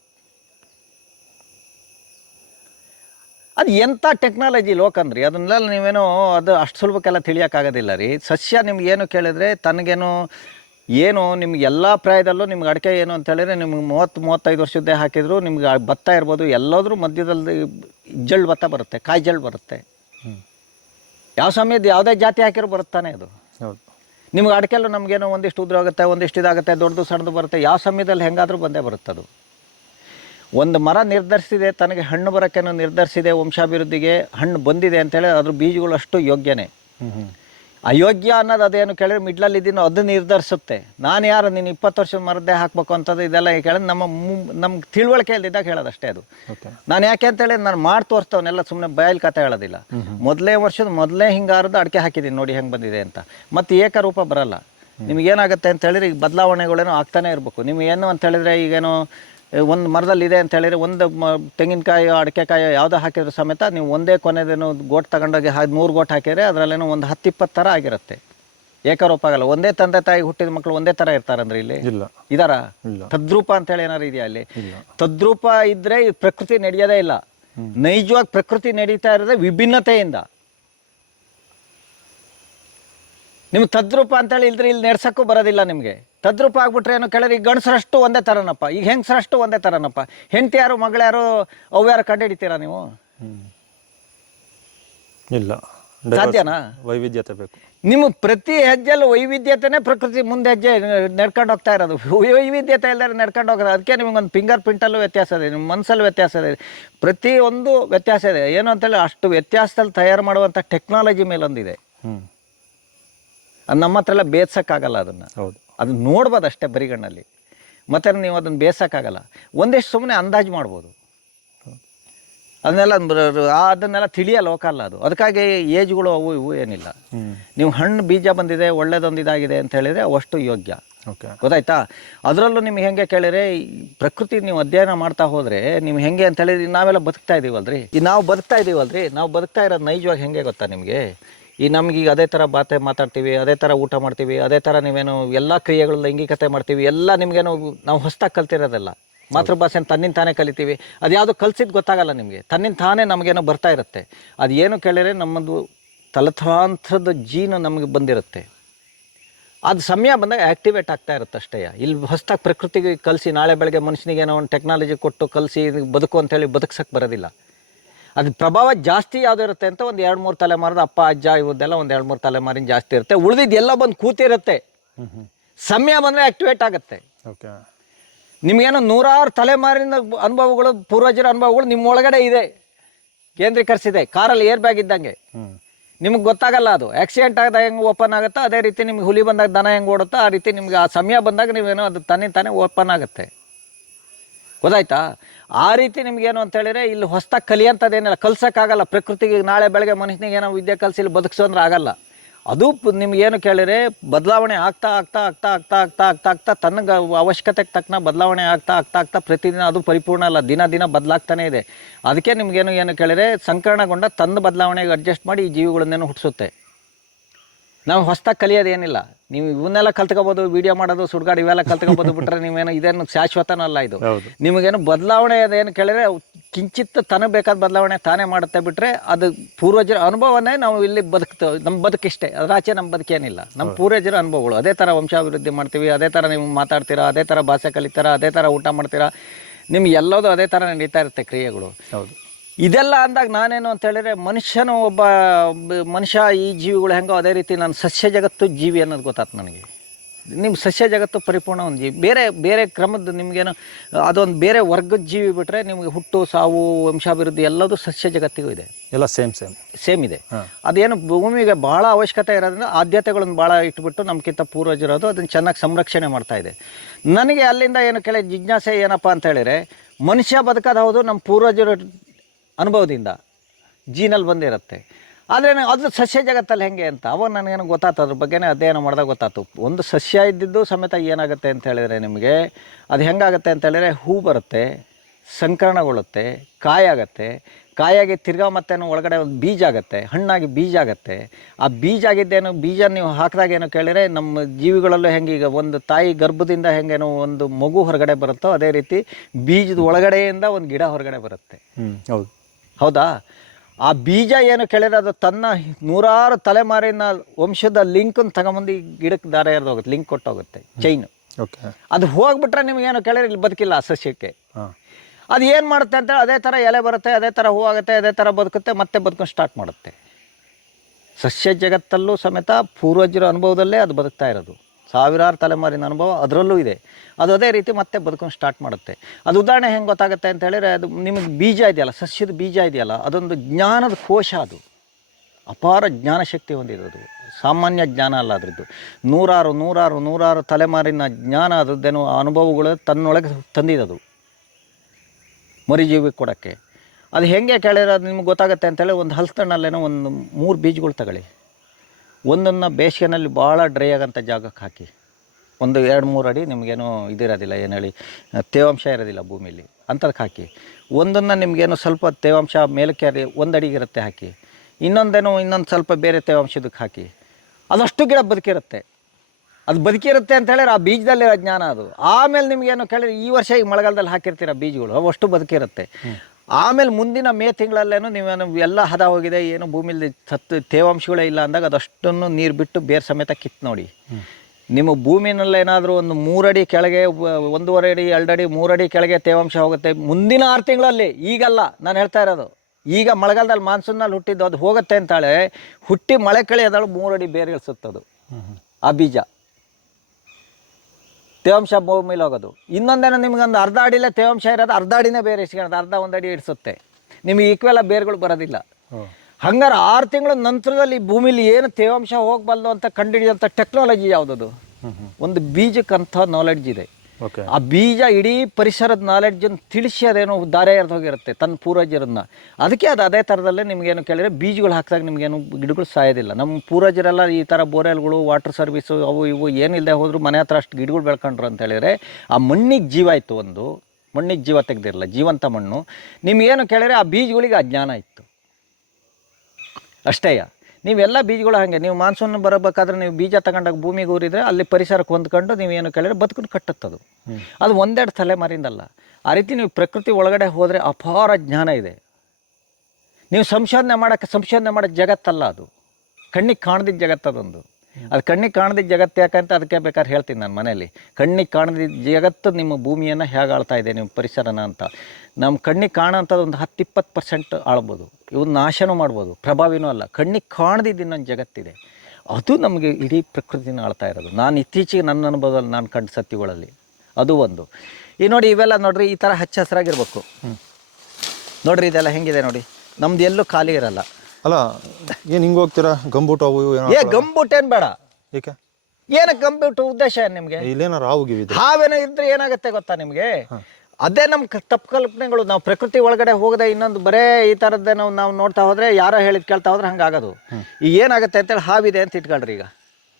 ಅದು ಎಂಥ ಟೆಕ್ನಾಲಜಿ ಲೋಕಂದ್ರಿ. ಅದನ್ನೆಲ್ಲ ನೀವೇನೋ ಅದು ಅಷ್ಟು ಸುಲಭಕ್ಕೆಲ್ಲ ತಿಳಿಯೋಕ್ಕಾಗೋದಿಲ್ಲ ರೀ. ಸಸ್ಯ ನಿಮ್ಗೇನು ಕೇಳಿದ್ರೆ ತನಗೇನು ಏನು ನಿಮ್ಗೆ ಎಲ್ಲ ಪ್ರಾಯದಲ್ಲೂ ನಿಮ್ಗೆ ಅಡಿಕೆ ಏನು ಅಂತ ಹೇಳಿದ್ರೆ ನಿಮ್ಗೆ 30-35 ವರ್ಷದ್ದೇ ಹಾಕಿದ್ರು ನಿಮ್ಗೆ ಭತ್ತ ಇರ್ಬೋದು, ಎಲ್ಲಾದ್ರೂ ಮಧ್ಯದಲ್ಲಿ ಜಳ್ಳು ಭತ್ತ ಬರುತ್ತೆ, ಕಾಯಿ ಜಳ್ಳು ಬರುತ್ತೆ. ಯಾವ ಸಮಯದ ಯಾವುದೇ ಜಾತಿ ಹಾಕಿರೋ ಬರುತ್ತಾನೆ ಅದು. ಹೌದು. ನಿಮ್ಗೆ ಅಡಿಕೆಲ್ಲೂ ನಮಗೇನೋ ಒಂದಿಷ್ಟು ಉದ್ರ ಆಗುತ್ತೆ, ಒಂದಿಷ್ಟು ಇದಾಗುತ್ತೆ, ದೊಡ್ಡದು ಸಣ್ಣದು ಬರುತ್ತೆ. ಯಾವ ಸಮಯದಲ್ಲಿ ಹೆಂಗಾದರೂ ಬಂದೇ ಬರುತ್ತದು. ಒಂದು ಮರ ನಿರ್ಧರಿಸಿದೆ, ತನಗೆ ಹಣ್ಣು ಬರೋಕ್ಕೇನೋ ನಿರ್ಧರಿಸಿದೆ, ವಂಶಾಭಿವೃದ್ಧಿಗೆ ಹಣ್ಣು ಬಂದಿದೆ ಅಂತೇಳಿ ಅದ್ರ ಬೀಜಗಳು ಅಷ್ಟು ಯೋಗ್ಯನೇ. ಅಯೋಗ್ಯ ಅನ್ನೋದು ಅದೇನು ಕೇಳಿದ್ರೆ ಮಿಡ್ಲಲ್ಲಿ ಇದ್ದೀನೋ ಅದು ನಿರ್ಧರಿಸುತ್ತೆ. ನಾನು ಯಾರು ನೀನು 20 ವರ್ಷದ ಮರದ್ದೇ ಹಾಕ್ಬೇಕು ಅಂತದ್ದು ಇದೆಲ್ಲ ಕೇಳಿದ್ರೆ ನಮ್ಗೆ ತಿಳುವಳಿಕೆ ಇಲ್ದಿದ್ದಾಗ ಹೇಳೋದಷ್ಟೇ ಅದು. ನಾನು ಯಾಕೆ ಅಂತೇಳಿ ನಾನು ಮಾಡಿ ತೋರಿಸ್ತವನ್ನೆಲ್ಲ ಸುಮ್ಮನೆ ಬಯಲು ಕತೆ ಹೇಳೋದಿಲ್ಲ. ಮೊದಲೇ ಹಿಂಗಾರದ್ದು ಅಡಿಕೆ ಹಾಕಿದ್ದೀನಿ ನೋಡಿ ಹೆಂಗೆ ಬಂದಿದೆ ಅಂತ. ಮತ್ತು ಏಕರೂಪ ಬರಲ್ಲ. ನಿಮಗೇನಾಗುತ್ತೆ ಅಂತ ಹೇಳಿದ್ರೆ ಈಗ ಬದಲಾವಣೆಗಳೇನೋ ಆಗ್ತಾನೆ ಇರಬೇಕು. ನಿಮಗೇನು ಅಂತ ಹೇಳಿದ್ರೆ ಈಗೇನೋ ಒಂದು ಮರದಲ್ಲಿ ಇದೆ ಅಂತ ಹೇಳಿದ್ರೆ ಒಂದು ತೆಂಗಿನಕಾಯಿ ಅಡಿಕೆಕಾಯಿ ಯಾವುದೋ ಹಾಕಿದ್ರು ಸಮೇತ ನೀವು ಒಂದೇ ಕೊನೆದೇನು ಗೋಟ್ ತಗೊಂಡೋಗಿ 100 ಗೋಟ್ ಹಾಕಿದ್ರೆ ಅದರಲ್ಲೇನೋ ಒಂದು 10-20 ಥರ ಆಗಿರುತ್ತೆ. ಏಕರೂಪ ಆಗಲ್ಲ. ಒಂದೇ ತಂದೆ ತಾಯಿ ಹುಟ್ಟಿದ ಮಕ್ಕಳು ಒಂದೇ ಥರ ಇರ್ತಾರಂದ್ರೆ ಇಲ್ಲಿ ಇದಾರ ತದ್ರೂಪ ಅಂತೇಳಿ ಏನಾರು ಇದೆಯಾ ಅಲ್ಲಿ? ತದ್ರೂಪ ಇದ್ರೆ ಈ ಪ್ರಕೃತಿ ನಡೆಯೋದೇ ಇಲ್ಲ. ನೈಜವಾಗಿ ಪ್ರಕೃತಿ ನಡೀತಾ ಇರೋದೇ ವಿಭಿನ್ನತೆಯಿಂದ. ನಿಮ್ಗೆ ತದ್ರೂಪ ಅಂತೇಳಿ ಇಲ್ದ್ರೆ ಇಲ್ಲಿ ನಡ್ಸೋಕ್ಕೂ ಬರೋದಿಲ್ಲ. ನಿಮಗೆ ತದ್ರೂಪ ಆಗ್ಬಿಟ್ರೆ ಏನು ಕೇಳಿದ್ರೆ ಈಗ ಗಂಡಸರಷ್ಟು ಒಂದೇ ಥರನಪ್ಪ, ಈಗ ಹೆಂಗಸರಷ್ಟು ಒಂದೇ ಥರನಪ್ಪ. ಹೆಂಡತಿ ಯಾರು ಮಗಳ್ಯಾರು ಅವ್ಯಾರು ಕಂಡುಹಿಡಿತೀರಾ ನೀವು? ಇಲ್ಲ, ಸಾಧ್ಯನಾ? ವೈವಿಧ್ಯತೆ ಬೇಕು. ನಿಮ್ಮ ಪ್ರತಿ ಹೆಜ್ಜೆಲ್ಲೂ ವೈವಿಧ್ಯತೆನೇ ಪ್ರಕೃತಿ ಮುಂದೆ ಹೆಜ್ಜೆ ನಡ್ಕೊಂಡು ಹೋಗ್ತಾ ಇರೋದು. ವೈವಿಧ್ಯತೆ ಇಲ್ಲದೆ ನಡ್ಕೊಂಡು ಹೋಗೋದು. ಅದಕ್ಕೆ ನಿಮಗೊಂದು ಫಿಂಗರ್ ಪ್ರಿಂಟಲ್ಲೂ ವ್ಯತ್ಯಾಸ ಇದೆ, ನಿಮ್ಮ ಮನಸ್ಸಲ್ಲಿ ವ್ಯತ್ಯಾಸ ಇದೆ, ಪ್ರತಿಯೊಂದು ವ್ಯತ್ಯಾಸ ಇದೆ. ಏನು ಅಂತೇಳಿ ಅಷ್ಟು ವ್ಯತ್ಯಾಸದಲ್ಲಿ ತಯಾರು ಮಾಡುವಂಥ ಟೆಕ್ನಾಲಜಿ ಮೇಲೊಂದಿದೆ. ಅದು ನಮ್ಮ ಹತ್ರ ಎಲ್ಲ ಬೇಯ್ಸೋಕ್ಕಾಗಲ್ಲ ಅದನ್ನು. ಹೌದು, ಅದನ್ನ ನೋಡ್ಬೋದು ಅಷ್ಟೇ ಬರಿಗಣ್ಣಲ್ಲಿ. ಮತ್ತು ನೀವು ಅದನ್ನು ಬೇಯ್ಸೋಕ್ಕಾಗಲ್ಲ. ಒಂದಿಷ್ಟು ಸುಮ್ಮನೆ ಅಂದಾಜು ಮಾಡ್ಬೋದು. ಅದನ್ನೆಲ್ಲ ತಿಳಿಯ ಲೋಕ ಅಲ್ಲ ಅದು. ಅದಕ್ಕಾಗಿ ಏಜ್ಗಳು ಅವು ಇವು ಏನಿಲ್ಲ. ನೀವು ಹಣ್ಣು ಬೀಜ ಬಂದಿದೆ ಒಳ್ಳೇದೊಂದು ಇದಾಗಿದೆ ಅಂತ ಹೇಳಿದರೆ ಅವಷ್ಟು ಯೋಗ್ಯ. ಗೊತ್ತಾಯ್ತಾ? ಅದರಲ್ಲೂ ನಿಮ್ಗೆ ಹೆಂಗೆ ಕೇಳಿದ್ರೆ ಪ್ರಕೃತಿ ನೀವು ಅಧ್ಯಯನ ಮಾಡ್ತಾ ಹೋದರೆ ನೀವು ಹೆಂಗೆ ಅಂತ ಹೇಳಿದ್ರೆ ನಾವೆಲ್ಲ ಬದುಕ್ತಾ ಇದ್ದೀವಲ್ರಿ. ನಾವು ಬದುಕ್ತಾ ಇರೋದು ನೈಜವಾಗಿ ಹೆಂಗೆ ಗೊತ್ತಾ ನಿಮಗೆ? ಈ ನಮಗೀಗ ಅದೇ ಥರ ಮಾತಾಡ್ತೀವಿ, ಅದೇ ಥರ ಊಟ ಮಾಡ್ತೀವಿ, ಅದೇ ಥರ ನೀವೇನು ಎಲ್ಲ ಕ್ರಿಯೆಗಳು ಲೈಂಗಿಕತೆ ಮಾಡ್ತೀವಿ, ಎಲ್ಲ ನಿಮಗೇನು ನಾವು ಹೊಸ್ದಾಗಿ ಕಲ್ತಿರೋದಲ್ಲ. ಮಾತೃಭಾಷೆನ ತನ್ನಿಂದ ತಾನೇ ಕಲಿತೀವಿ. ಅದು ಯಾವುದು ಕಲಿಸಿದ್ದು ಗೊತ್ತಾಗಲ್ಲ ನಿಮಗೆ. ತನ್ನಿಂದ ತಾನೇ ನಮಗೇನೋ ಬರ್ತಾ ಇರುತ್ತೆ. ಅದು ಏನು ಕೇಳಿದ್ರೆ ನಮ್ಮದು ತಲತಲಾಂತರದ ಜೀನು ನಮಗೆ ಬಂದಿರುತ್ತೆ. ಅದು ಸಮಯ ಬಂದಾಗ ಆ್ಯಕ್ಟಿವೇಟ್ ಆಗ್ತಾ ಇರುತ್ತೆ ಅಷ್ಟೇ. ಇಲ್ಲಿ ಹೊಸ್ದಾಗಿ ಪ್ರಕೃತಿಗೆ ಕಲಿಸಿ ನಾಳೆ ಬೆಳಗ್ಗೆ ಮನುಷ್ಯನಿಗೇನೋ ಒಂದು ಟೆಕ್ನಾಲಜಿ ಕೊಟ್ಟು ಕಲಿಸಿ ಬದುಕು ಅಂತೇಳಿ ಬದುಕ್ಸಕ್ಕೆ ಬರೋದಿಲ್ಲ. ಅದು ಪ್ರಭಾವ ಜಾಸ್ತಿ ಯಾವುದು ಇರುತ್ತೆ ಅಂತ ಒಂದು 2-3 ತಲೆಮಾರದ ಅಪ್ಪ ಅಜ್ಜ ಇವದ್ದೆಲ್ಲ ಒಂದು 2-3 ತಲೆಮಾರಿನ ಜಾಸ್ತಿ ಇರುತ್ತೆ. ಉಳಿದಿದ್ದು ಎಲ್ಲ ಬಂದು ಕೂತಿರುತ್ತೆ. ಸಮಯ ಬಂದರೆ ಆ್ಯಕ್ಟಿವೇಟ್ ಆಗುತ್ತೆ. ನಿಮಗೇನೋ 100 ತಲೆಮಾರಿನ ಅನುಭವಗಳು, ಪೂರ್ವಜರ ಅನುಭವಗಳು ನಿಮ್ಮ ಒಳಗಡೆ ಇದೆ, ಕೇಂದ್ರೀಕರಿಸಿದೆ. ಕಾರಲ್ಲಿ ಏರ್ ಬ್ಯಾಗ್ ಇದ್ದಂಗೆ. ನಿಮ್ಗೆ ಗೊತ್ತಾಗಲ್ಲ. ಅದು ಆಕ್ಸಿಡೆಂಟ್ ಆದಾಗ ಹೆಂಗೆ ಓಪನ್ ಆಗುತ್ತೋ ಅದೇ ರೀತಿ ನಿಮ್ಗೆ ಹುಲಿ ಬಂದಾಗ ದನ ಹೆಂಗೆ ಓಡುತ್ತೋ ಆ ರೀತಿ ನಿಮ್ಗೆ ಆ ಸಮಯ ಬಂದಾಗ ನೀವೇನೋ ಅದು ತನ್ನಿಂದ ತಾನೇ ಓಪನ್ ಆಗುತ್ತೆ. ಗೊತ್ತಾಯ್ತಾ? ಆ ರೀತಿ ನಿಮ್ಗೇನು ಅಂತ ಹೇಳಿದ್ರೆ ಇಲ್ಲಿ ಹೊಸ್ದಾಗಿ ಕಲಿಯಂಥದ್ದೇನಿಲ್ಲ, ಕಲ್ಸೋಕ್ಕಾಗಲ್ಲ. ಪ್ರಕೃತಿಗೆ ನಾಳೆ ಬೆಳಗ್ಗೆ ಮನುಷ್ಯನಿಗೆ ಏನೋ ವಿದ್ಯೆ ಕಲಿಸಿ ಇಲ್ಲಿ ಬದುಕಿಸೋದ್ರೆ ಆಗಲ್ಲ. ಅದು ನಿಮ್ಗೇನು ಕೇಳಿದ್ರೆ ಬದಲಾವಣೆ ಆಗ್ತಾ ತನಗೆ ಅವಶ್ಯಕತೆಗೆ ತಕ್ಕನ ಬದಲಾವಣೆ ಆಗ್ತಾ ಪ್ರತಿದಿನ ಅದು ಪರಿಪೂರ್ಣ ಅಲ್ಲ, ದಿನ ಬದಲಾಗ್ತಾನೇ ಇದೆ. ಅದಕ್ಕೆ ನಿಮ್ಗೇನು ಕೇಳಿದ್ರೆ ಸಂಕರಣಗೊಂಡ ತನ್ನ ಬದಲಾವಣೆಗೆ ಅಡ್ಜಸ್ಟ್ ಮಾಡಿ ಈ ಜೀವಿಗಳನ್ನೇನು ಹುಟ್ಟಿಸುತ್ತೆ. ನಾವು ಹೊಸ್ದಾಗಿ ಕಲಿಯೋದೇನಿಲ್ಲ. ನೀವು ಇವನ್ನೆಲ್ಲ ಕಲ್ತ್ಕೋಬೋದು, ವಿಡಿಯೋ ಮಾಡೋದು, ಸುಡ್ಗಾಡು ಇವೆಲ್ಲ ಕಲ್ತ್ಕೊಬೋದು. ಬಿಟ್ರೆ ನೀವೇನು ಇದೇನು ಶಾಶ್ವತನಲ್ಲ ಇದು. ನಿಮಗೇನು ಬದಲಾವಣೆ ಅದೇನು ಕೇಳಿದ್ರೆ ಕಿಂಚಿತ್ ತನಗೆ ಬೇಕಾದ ಬದಲಾವಣೆ ತಾನೇ ಮಾಡುತ್ತೆ. ಬಿಟ್ಟರೆ ಅದು ಪೂರ್ವಜರ ಅನುಭವನೇ ನಾವು ಇಲ್ಲಿ ಬದುಕ್ತೇವೆ. ನಮ್ಮ ಬದುಕಿಷ್ಟೇ, ಅದರಾಚೆ ನಮ್ಮ ಬದುಕೇನಿಲ್ಲ. ನಮ್ಮ ಪೂರ್ವಜರ ಅನುಭವಗಳು. ಅದೇ ಥರ ವಂಶಾಭಿವೃದ್ಧಿ ಮಾಡ್ತೀವಿ, ಅದೇ ಥರ ನೀವು ಮಾತಾಡ್ತೀರಾ, ಅದೇ ಥರ ಭಾಷೆ ಕಲಿತೀರಾ, ಅದೇ ಥರ ಊಟ ಮಾಡ್ತೀರಾ. ನಿಮ್ಗೆ ಎಲ್ಲದೂ ಅದೇ ಥರ ನಡೀತಾ ಇರುತ್ತೆ ಕ್ರಿಯೆಗಳು. ಹೌದು. ಇದೆಲ್ಲ ಅಂದಾಗ ನಾನೇನು ಅಂತ ಹೇಳಿದ್ರೆ ಒಬ್ಬ ಮನುಷ್ಯ ಈ ಜೀವಿಗಳು ಹೆಂಗೋ ಅದೇ ರೀತಿ ನಾನು ಸಸ್ಯ ಜಗತ್ತು ಜೀವಿ ಅನ್ನೋದು ಗೊತ್ತಾಯ್ತು ನನಗೆ. ನಿಮ್ಮ ಸಸ್ಯ ಜಗತ್ತು ಪರಿಪೂರ್ಣ ಒಂದು ಜೀವಿ. ಬೇರೆ ಕ್ರಮದ ನಿಮಗೇನು ಅದೊಂದು ಬೇರೆ ವರ್ಗದ ಜೀವಿ ಬಿಟ್ಟರೆ ನಿಮಗೆ ಹುಟ್ಟು ಸಾವು ವಂಶಾಭಿವೃದ್ಧಿ ಎಲ್ಲದೂ ಸಸ್ಯ ಜಗತ್ತಿಗೂ ಇದೆ. ಎಲ್ಲ ಸೇಮ್ ಇದೆ. ಅದೇನು ಭೂಮಿಗೆ ಭಾಳ ಅವಶ್ಯಕತೆ ಇರೋದ್ರಿಂದ ಆದ್ಯತೆಗಳನ್ನು ಭಾಳ ಇಟ್ಬಿಟ್ಟು ನಮ್ಗಿಂತ ಪೂರ್ವಜರೋದು ಅದನ್ನು ಚೆನ್ನಾಗಿ ಸಂರಕ್ಷಣೆ ಮಾಡ್ತಾ ಇದೆ. ನನಗೆ ಅಲ್ಲಿಂದ ಏನು ಕೇಳಿ ಜಿಜ್ಞಾಸೆ ಏನಪ್ಪ ಅಂತ ಹೇಳಿದರೆ ಮನುಷ್ಯ ಬದುಕೋದು ಹೌದು ನಮ್ಮ ಪೂರ್ವಜರ ಅನುಭವದಿಂದ ಜೀನಲ್ಲಿ ಬಂದಿರುತ್ತೆ. ಆದರೆ ಅದು ಸಸ್ಯ ಜಗತ್ತಲ್ಲಿ ಹೆಂಗೆ ಅಂತ ಅವಾಗ ನನಗೇನು ಗೊತ್ತಾಯ್ತು. ಅದ್ರ ಬಗ್ಗೆನೇ ಅಧ್ಯಯನ ಮಾಡಿದಾಗ ಗೊತ್ತಾಯ್ತು. ಒಂದು ಸಸ್ಯ ಇದ್ದಿದ್ದು ಸಮೇತ ಏನಾಗುತ್ತೆ ಅಂತ ಹೇಳಿದರೆ ನಿಮಗೆ ಅದು ಹೆಂಗಾಗುತ್ತೆ ಅಂತ ಹೇಳಿದರೆ ಹೂ ಬರುತ್ತೆ, ಸಂಕರಣಗೊಳ್ಳುತ್ತೆ, ಕಾಯಾಗತ್ತೆ, ಕಾಯಾಗಿ ತಿರ್ಗಾ ಮತ್ತೇನು ಒಳಗಡೆ ಒಂದು ಬೀಜ ಆಗುತ್ತೆ, ಹಣ್ಣಾಗಿ ಬೀಜ ಆಗುತ್ತೆ. ಆ ಬೀಜ ಆಗಿದ್ದೇನು ಬೀಜ ನೀವು ಹಾಕಿದಾಗ ಏನು ಕೇಳಿದರೆ ನಮ್ಮ ಜೀವಿಗಳಲ್ಲೂ ಹೆಂಗೆ ಈಗ ಒಂದು ತಾಯಿ ಗರ್ಭದಿಂದ ಹೆಂಗೇನೋ ಒಂದು ಮಗು ಹೊರಗಡೆ ಬರುತ್ತೋ ಅದೇ ರೀತಿ ಬೀಜದ ಒಳಗಡೆಯಿಂದ ಒಂದು ಗಿಡ ಹೊರಗಡೆ ಬರುತ್ತೆ. ಹೌದಾ? ಆ ಬೀಜ ಏನು ಕೇಳಿದ್ರೆ ಅದು ತನ್ನ ನೂರಾರು ತಲೆಮಾರಿನ ವಂಶದ ಲಿಂಕನ್ನು ತಗೊಂಬಂದು ಈ ಗಿಡಕ್ಕೆ ದಾರ ಎರೆದೋಗುತ್ತೆ, ಲಿಂಕ್ ಕೊಟ್ಟೋಗುತ್ತೆ, ಚೈನು. ಓಕೆ. ಅದು ಹೋಗ್ಬಿಟ್ರೆ ನಿಮಗೇನು ಕೇಳಿದ್ರೆ ಇಲ್ಲಿ ಬದುಕಿಲ್ಲ ಆ ಸಸ್ಯಕ್ಕೆ. ಅದು ಏನು ಮಾಡುತ್ತೆ ಅಂತ ಅದೇ ಥರ ಎಲೆ ಬರುತ್ತೆ, ಅದೇ ಥರ ಹೂವಾಗುತ್ತೆ, ಅದೇ ಥರ ಬದುಕುತ್ತೆ, ಮತ್ತೆ ಬದುಕೊಂಡು ಸ್ಟಾರ್ಟ್ ಮಾಡುತ್ತೆ. ಸಸ್ಯ ಜಗತ್ತಲ್ಲೂ ಸಮೇತ ಪೂರ್ವಜರ ಅನುಭವದಲ್ಲೇ ಅದು ಬದುಕ್ತಾ ಇರೋದು, ಸಾವಿರಾರು ತಲೆಮಾರಿನ ಅನುಭವ ಅದರಲ್ಲೂ ಇದೆ. ಅದು ಅದೇ ರೀತಿ ಮತ್ತೆ ಬದುಕೊಂಡು ಸ್ಟಾರ್ಟ್ ಮಾಡುತ್ತೆ. ಅದು ಉದಾಹರಣೆ ಹೆಂಗೆ ಗೊತ್ತಾಗುತ್ತೆ ಅಂತ ಹೇಳಿದ್ರೆ, ಅದು ನಿಮಗೆ ಬೀಜ ಇದೆಯಲ್ಲ, ಸಸ್ಯದ ಬೀಜ ಇದೆಯಲ್ಲ, ಅದೊಂದು ಜ್ಞಾನದ ಕೋಶ. ಅದು ಅಪಾರ ಜ್ಞಾನಶಕ್ತಿ ಹೊಂದಿರೋದು, ಸಾಮಾನ್ಯ ಜ್ಞಾನ ಅಲ್ಲ ಅದರದ್ದು. ನೂರಾರು ತಲೆಮಾರಿನ ಜ್ಞಾನ ಅದರದ್ದೇನೋ ಅನುಭವಗಳು ತನ್ನೊಳಗೆ ತಂದಿರೋದು ಮರಿಜೀವಿ ಕೊಡೋಕ್ಕೆ. ಅದು ಹೆಂಗೆ ಕೇಳಿದ್ರೆ ಅದು ನಿಮ್ಗೆ ಗೊತ್ತಾಗುತ್ತೆ ಅಂತೇಳಿ, ಒಂದು ಹಲಸಣ್ಣಲ್ಲೇನೋ ಒಂದು 3 ಬೀಜಗಳು ತಗೊಳ್ಳಿ, ಒಂದನ್ನು ಬೇಸಿಗೆನಲ್ಲಿ ಭಾಳ ಡ್ರೈ ಆಗೋಂಥ ಜಾಗಕ್ಕೆ ಹಾಕಿ, ಒಂದು 2-3 ಅಡಿ ನಿಮಗೇನೋ ಇದಿರೋದಿಲ್ಲ, ಏನು ಹೇಳಿ ತೇವಾಂಶ ಇರೋದಿಲ್ಲ ಭೂಮಿಲಿ ಅಂಥದಕ್ಕೆ ಹಾಕಿ. ಒಂದನ್ನು ನಿಮಗೇನು ಸ್ವಲ್ಪ ತೇವಾಂಶ ಮೇಲಕ್ಕೆ 1 ಅಡಿಗಿರುತ್ತೆ ಹಾಕಿ, ಇನ್ನೊಂದು ಸ್ವಲ್ಪ ಬೇರೆ ತೇವಾಂಶದಕ್ಕೆ ಹಾಕಿ. ಅದಷ್ಟು ಗಿಡ ಬದುಕಿರುತ್ತೆ. ಅದು ಬದುಕಿರುತ್ತೆ ಅಂತ ಹೇಳಿದ್ರೆ ಆ ಬೀಜದಲ್ಲಿರೋ ಜ್ಞಾನ ಅದು. ಆಮೇಲೆ ನಿಮಗೇನು ಕೇಳಿದ್ರೆ ಈ ವರ್ಷ ಈಗ ಮಳೆಗಾಲದಲ್ಲಿ ಹಾಕಿರ್ತೀರ ಬೀಜಗಳು, ಅವಷ್ಟು ಬದುಕಿರುತ್ತೆ. ಆಮೇಲೆ ಮುಂದಿನ ಮೇ ತಿಂಗಳಲ್ಲೇನು ನೀವೇನು ಎಲ್ಲ ಹದ ಹೋಗಿದೆ, ಏನು ಭೂಮಿಲಿ ತೇವಾಂಶಗಳೇ ಇಲ್ಲ ಅಂದಾಗ ಅದಷ್ಟನ್ನು ನೀರು ಬಿಟ್ಟು ಬೇರೆ ಸಮೇತ ಕಿತ್ತು ನೋಡಿ. ನಿಮ್ಮ ಭೂಮಿನಲ್ಲೇನಾದರೂ ಒಂದು 3 ಅಡಿ ಕೆಳಗೆ, 1.5 ಅಡಿ 2 ಅಡಿ 3 ಅಡಿ ಕೆಳಗೆ ತೇವಾಂಶ ಹೋಗುತ್ತೆ ಮುಂದಿನ 6 ತಿಂಗಳಲ್ಲಿ. ಈಗಲ್ಲ ನಾನು ಹೇಳ್ತಾ ಇರೋದು, ಈಗ ಮಳೆಗಾಲದಲ್ಲಿ ಮಾನ್ಸೂನ್ನಲ್ಲಿ ಹುಟ್ಟಿದ್ದು ಅದು ಹೋಗುತ್ತೆ ಅಂತಾಳೆ, ಹುಟ್ಟಿ ಮಳೆ ಕಳಿ ಅದಾಳು 3 ಅಡಿ ಬೇರೆ ಇಳಿಸುತ್ತದು ಆ ಬೀಜ, ತೇವಾಂಶ ಭೂಮಿಲಿ ಹೋಗೋದು. ಇನ್ನೊಂದೇನೋ ನಿಮ್ಗೊಂದು ಅರ್ಧ ಅಡಿಲೇ ತೇವಾಂಶ ಇರೋದು, ಅರ್ಧ ಅಡಿನೇ ಬೇರೆ ಇಸ್ಕೊಳ್ಳೋದು, ಅರ್ಧ 1 ಅಡಿ ಇಡಿಸುತ್ತೆ. ನಿಮಗೆ ಈಕ್ವೆಲ್ಲ ಬೇರುಗಳು ಬರೋದಿಲ್ಲ. ಹಂಗಾರೆ 6 ತಿಂಗಳ ನಂತರದಲ್ಲಿ ಭೂಮಿಲಿ ಏನು ತೇವಾಂಶ ಹೋಗಬಲ್ದು ಅಂತ ಕಂಡುಹಿಡಿಯೋಂಥ ಟೆಕ್ನಾಲಜಿ ಯಾವುದದು? ಒಂದು ಬೀಜಕ್ಕಂಥ ನಾಲೆಡ್ಜ್ ಇದೆ. ಆ ಬೀಜ ಇಡೀ ಪರಿಸರದ ನಾಲೆಡ್ಜನ್ನು ತಿಳಿಸಿ ಅದೇನೋ ದಾರೆ ಎರೆದು ಹೋಗಿರುತ್ತೆ ತನ್ನ ಪೂರ್ವಜರನ್ನ. ಅದಕ್ಕೆ ಅದು ಅದೇ ಥರದಲ್ಲೇ ನಿಮಗೇನು ಕೇಳಿದ್ರೆ ಬೀಜಗಳು ಹಾಕಿದಾಗ ನಿಮಗೇನು ಗಿಡಗಳು ಸಾಯೋದಿಲ್ಲ. ನಮ್ಮ ಪೂರ್ವಜರೆಲ್ಲ ಈ ಥರ ಬೋರ್ವೆಲ್ಗಳು, ವಾಟರ್ ಸರ್ವಿಸು ಅವು ಇವು ಏನಿಲ್ಲದೆ ಹೋದರೂ ಮನೆ ಹತ್ರ ಅಷ್ಟು ಗಿಡಗಳು ಬೆಳ್ಕೊಂಡ್ರು ಅಂತ ಹೇಳಿದ್ರೆ ಆ ಮಣ್ಣಿಗೆ ಜೀವ ಇತ್ತು. ಒಂದು ಮಣ್ಣಿಗೆ ಜೀವ ತೆಗೆದಿರಲ್ಲ, ಜೀವಂತ ಮಣ್ಣು. ನಿಮಗೇನು ಕೇಳಿದ್ರೆ ಆ ಬೀಜಗಳಿಗೆ ಆ ಜ್ಞಾನ ಇತ್ತು ಅಷ್ಟೇ. ನೀವೆಲ್ಲ ಬೀಜಗಳು ಹಾಗೆ, ನೀವು ಮಾನ್ಸೂನ್ ಬರಬೇಕಾದ್ರೆ ನೀವು ಬೀಜ ತಗೊಂಡಾಗ ಭೂಮಿಗೆ ಊರಿದ್ರೆ ಅಲ್ಲಿ ಪರಿಸರಕ್ಕೆ ಹೊಂದ್ಕೊಂಡು ನೀವೇನು ಕೇಳಿದ್ರೆ ಬದುಕನ್ನು ಕಟ್ಟುತ್ತದು. ಅದು 1-2 ತಲೆಮಾರಿಂದಲ್ಲ. ಆ ರೀತಿ ನೀವು ಪ್ರಕೃತಿ ಒಳಗಡೆ ಹೋದರೆ ಅಪಾರ ಜ್ಞಾನ ಇದೆ. ನೀವು ಸಂಶೋಧನೆ ಮಾಡೋ ಜಗತ್ತಲ್ಲ ಅದು, ಕಣ್ಣಿಗೆ ಕಾಣದಿದ್ದ ಜಗತ್ತದೊಂದು. ಅದು ಕಣ್ಣಿಗೆ ಕಾಣದಿದ್ದ ಜಗತ್ತು ಯಾಕಂತ ಅದಕ್ಕೆ ಬೇಕಾದ್ರೆ ಹೇಳ್ತೀನಿ ನಾನು ಮನೇಲಿ. ಕಣ್ಣಿಗೆ ಕಾಣದಿದ್ದ ಜಗತ್ತು ನಿಮ್ಮ ಭೂಮಿಯನ್ನು ಹೇಗೆ ಆಳ್ತಾ ಇದೆ, ನಿಮ್ಮ ಪರಿಸರನ ಅಂತ. ನಮ್ಮ ಕಣ್ಣಿಗೆ ಕಾಣೋಂಥದ್ದು ಒಂದು 10-20% ಆಳ್ಬೋದು, ಇವನ್ನ ನಾಶನೂ ಮಾಡ್ಬೋದು, ಪ್ರಭಾವಿನೂ ಅಲ್ಲ. ಕಣ್ಣಿಗೆ ಕಾಣದಿದ್ದು ಇನ್ನೊಂದು ಜಗತ್ತಿದೆ, ಅದು ನಮಗೆ ಇಡೀ ಪ್ರಕೃತಿನ ಆಳ್ತಾ ಇರೋದು. ನಾನು ಇತ್ತೀಚೆಗೆ ನನ್ನ ಅನುಭವದಲ್ಲಿ ನಾನು ಕಂಡ ಸತ್ಯಗಳಲ್ಲಿ ಅದು ಒಂದು. ಈ ನೋಡಿ ಇವೆಲ್ಲ ನೋಡ್ರಿ, ಈ ಥರ ಹಚ್ಚ ಹಸಿರಾಗಿರ್ಬೇಕು ನೋಡ್ರಿ. ಇದೆಲ್ಲ ಹೆಂಗಿದೆ ನೋಡಿ, ನಮ್ದು ಎಲ್ಲೂ ಖಾಲಿ ಇರಲ್ಲ. ಅಲ್ಲ ಏನು ಹಿಂಗೆ ಹೋಗ್ತೀರಾ? ಗಂಬೂಟು ಅವು ಗಂಬೂಟ್ ಏನು ಬೇಡ. ಏಕೆ? ಏನಕ್ಕೆ ಗಂಬೂಟು ಉದ್ದೇಶ ಏನು ನಿಮಗೆ? ಇಲ್ಲೇನಾರು ಹಾವೇನೋ ಇದ್ರೆ ಏನಾಗುತ್ತೆ ಗೊತ್ತಾ ನಿಮಗೆ? ಅದೇ ನಮ್ಮ ತಪ್ಪು ಕಲ್ಪನೆಗಳು. ನಾವು ಪ್ರಕೃತಿ ಒಳಗಡೆ ಹೋಗದೆ ಇನ್ನೊಂದು ಬರೇ ಈ ಥರದ್ದೇ ನಾವು ನೋಡ್ತಾ ಹೋದರೆ, ಯಾರೋ ಹೇಳಿದ್ ಕೇಳ್ತಾ ಹೋದ್ರೆ ಹಂಗಾಗೋದು. ಈಗ ಏನಾಗುತ್ತೆ ಅಂತೇಳಿ ಹಾವಿದೆ ಅಂತ ಇಟ್ಕೊಳ್ರಿ. ಈಗ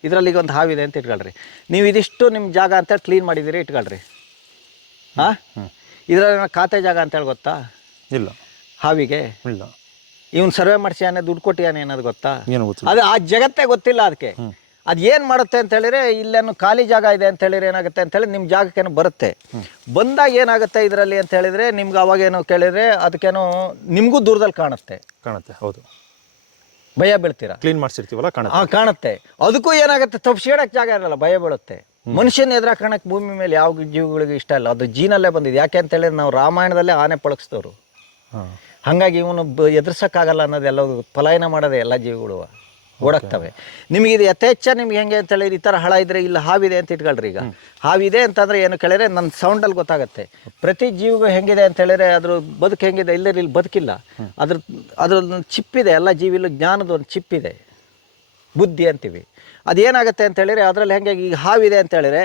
ಇದರಲ್ಲಿ ಈಗ ಒಂದು ಹಾವಿದೆ ಅಂತ ಇಟ್ಕೊಳ್ರಿ. ನೀವು ಇದಿಷ್ಟು ನಿಮ್ಮ ಜಾಗ ಅಂತೇಳಿ ಕ್ಲೀನ್ ಮಾಡಿದ್ದೀರಿ ಇಟ್ಕೊಳ್ರಿ. ಹಾಂ, ಇದರಲ್ಲಿ ಖಾತೆ ಜಾಗ ಅಂತೇಳಿ ಗೊತ್ತಾ? ಇಲ್ಲ. ಹಾವಿಗೆ ಇಲ್ಲ. ಇವನು ಸರ್ವೆ ಮಾಡಿಸ್ಯಾನೆ, ದುಡ್ಡು ಕೊಟ್ಟಿಯಾನೆ ಅನ್ನೋದು ಗೊತ್ತಾ? ಏನು ಗೊತ್ತಿಲ್ಲ. ಅದು ಆ ಜಗತ್ತೇ ಗೊತ್ತಿಲ್ಲ ಅದಕ್ಕೆ. ಅದು ಏನು ಮಾಡುತ್ತೆ ಅಂತ ಹೇಳಿದ್ರೆ, ಇಲ್ಲೇನು ಖಾಲಿ ಜಾಗ ಇದೆ ಅಂತ ಹೇಳಿದ್ರೆ ಏನಾಗುತ್ತೆ ಅಂತೇಳಿ ನಿಮ್ಮ ಜಾಗಕ್ಕೇನು ಬರುತ್ತೆ. ಬಂದಾಗ ಏನಾಗುತ್ತೆ ಇದರಲ್ಲಿ ಅಂತ ಹೇಳಿದ್ರೆ, ನಿಮ್ಗೆ ಅವಾಗೇನು ಕೇಳಿದ್ರೆ ಅದಕ್ಕೇನೋ ನಿಮಗೂ ದೂರದಲ್ಲಿ ಕಾಣುತ್ತೆ. ಹೌದು, ಭಯ ಬೀಳ್ತೀರಾ. ಕ್ಲೀನ್ ಮಾಡಿಸಿರ್ತೀವಲ್ಲ, ಕಾಣುತ್ತೆ. ಅದಕ್ಕೂ ಏನಾಗುತ್ತೆ, ತಪ್ಪಿಸ್ಕೊಳಕ್ಕೆ ಜಾಗ ಇರಲ್ಲ, ಭಯ ಬೀಳುತ್ತೆ. ಮನುಷ್ಯನ ಎದುರ ಕಾಣಕ್ಕೆ ಭೂಮಿ ಮೇಲೆ ಯಾವ ಜೀವಿಗಳಿಗೆ ಇಷ್ಟ ಇಲ್ಲ. ಅದು ಜೀನಲ್ಲೇ ಬಂದಿದೆ. ಯಾಕೆ ಅಂತ ಹೇಳಿದ್ರೆ ನಾವು ರಾಮಾಯಣದಲ್ಲೇ ಆನೆ ಪಳಗಿಸ್ತವ್ರು. ಹಾಗಾಗಿ ಇವನು ಎದುರ್ಸೋಕ್ಕಾಗಲ್ಲ ಅನ್ನೋದೆಲ್ಲ ಪಲಾಯನ ಮಾಡೋದೆ ಎಲ್ಲ ಜೀವಿಗಳು ಓಡಾಕ್ತವೆ. ನಿಮಗೆ ಇದು ಯಥೇಚ್ಛ ನಿಮ್ಗೆ ಹೆಂಗೆ ಅಂತ ಹೇಳಿದ್ರೆ, ಈ ಥರ ಹಳ ಇದ್ರೆ ಇಲ್ಲ ಹಾವಿದೆ ಅಂತ ಇಟ್ಕೊಳ್ರಿ. ಈಗ ಹಾವಿದೆ ಅಂತಂದರೆ ಏನು ಕೇಳಿದ್ರೆ ನನ್ನ ಸೌಂಡಲ್ಲಿ ಗೊತ್ತಾಗುತ್ತೆ. ಪ್ರತಿ ಜೀವಿಗೂ ಹೆಂಗಿದೆ ಅಂತ ಹೇಳಿದ್ರೆ ಅದ್ರ ಬದುಕು ಹೆಂಗಿದೆ, ಇಲ್ಲದ್ರೆ ಇಲ್ಲಿ ಬದುಕಿಲ್ಲ. ಅದ್ರದ್ದು ಚಿಪ್ಪಿದೆ, ಎಲ್ಲ ಜೀವಿಲು ಜ್ಞಾನದ ಒಂದು ಚಿಪ್ಪಿದೆ, ಬುದ್ಧಿ ಅಂತೀವಿ. ಅದೇನಾಗುತ್ತೆ ಅಂತ ಹೇಳಿದ್ರೆ ಅದರಲ್ಲಿ ಹೆಂಗೆ ಈಗ ಹಾವಿದೆ ಅಂತ ಹೇಳಿದ್ರೆ,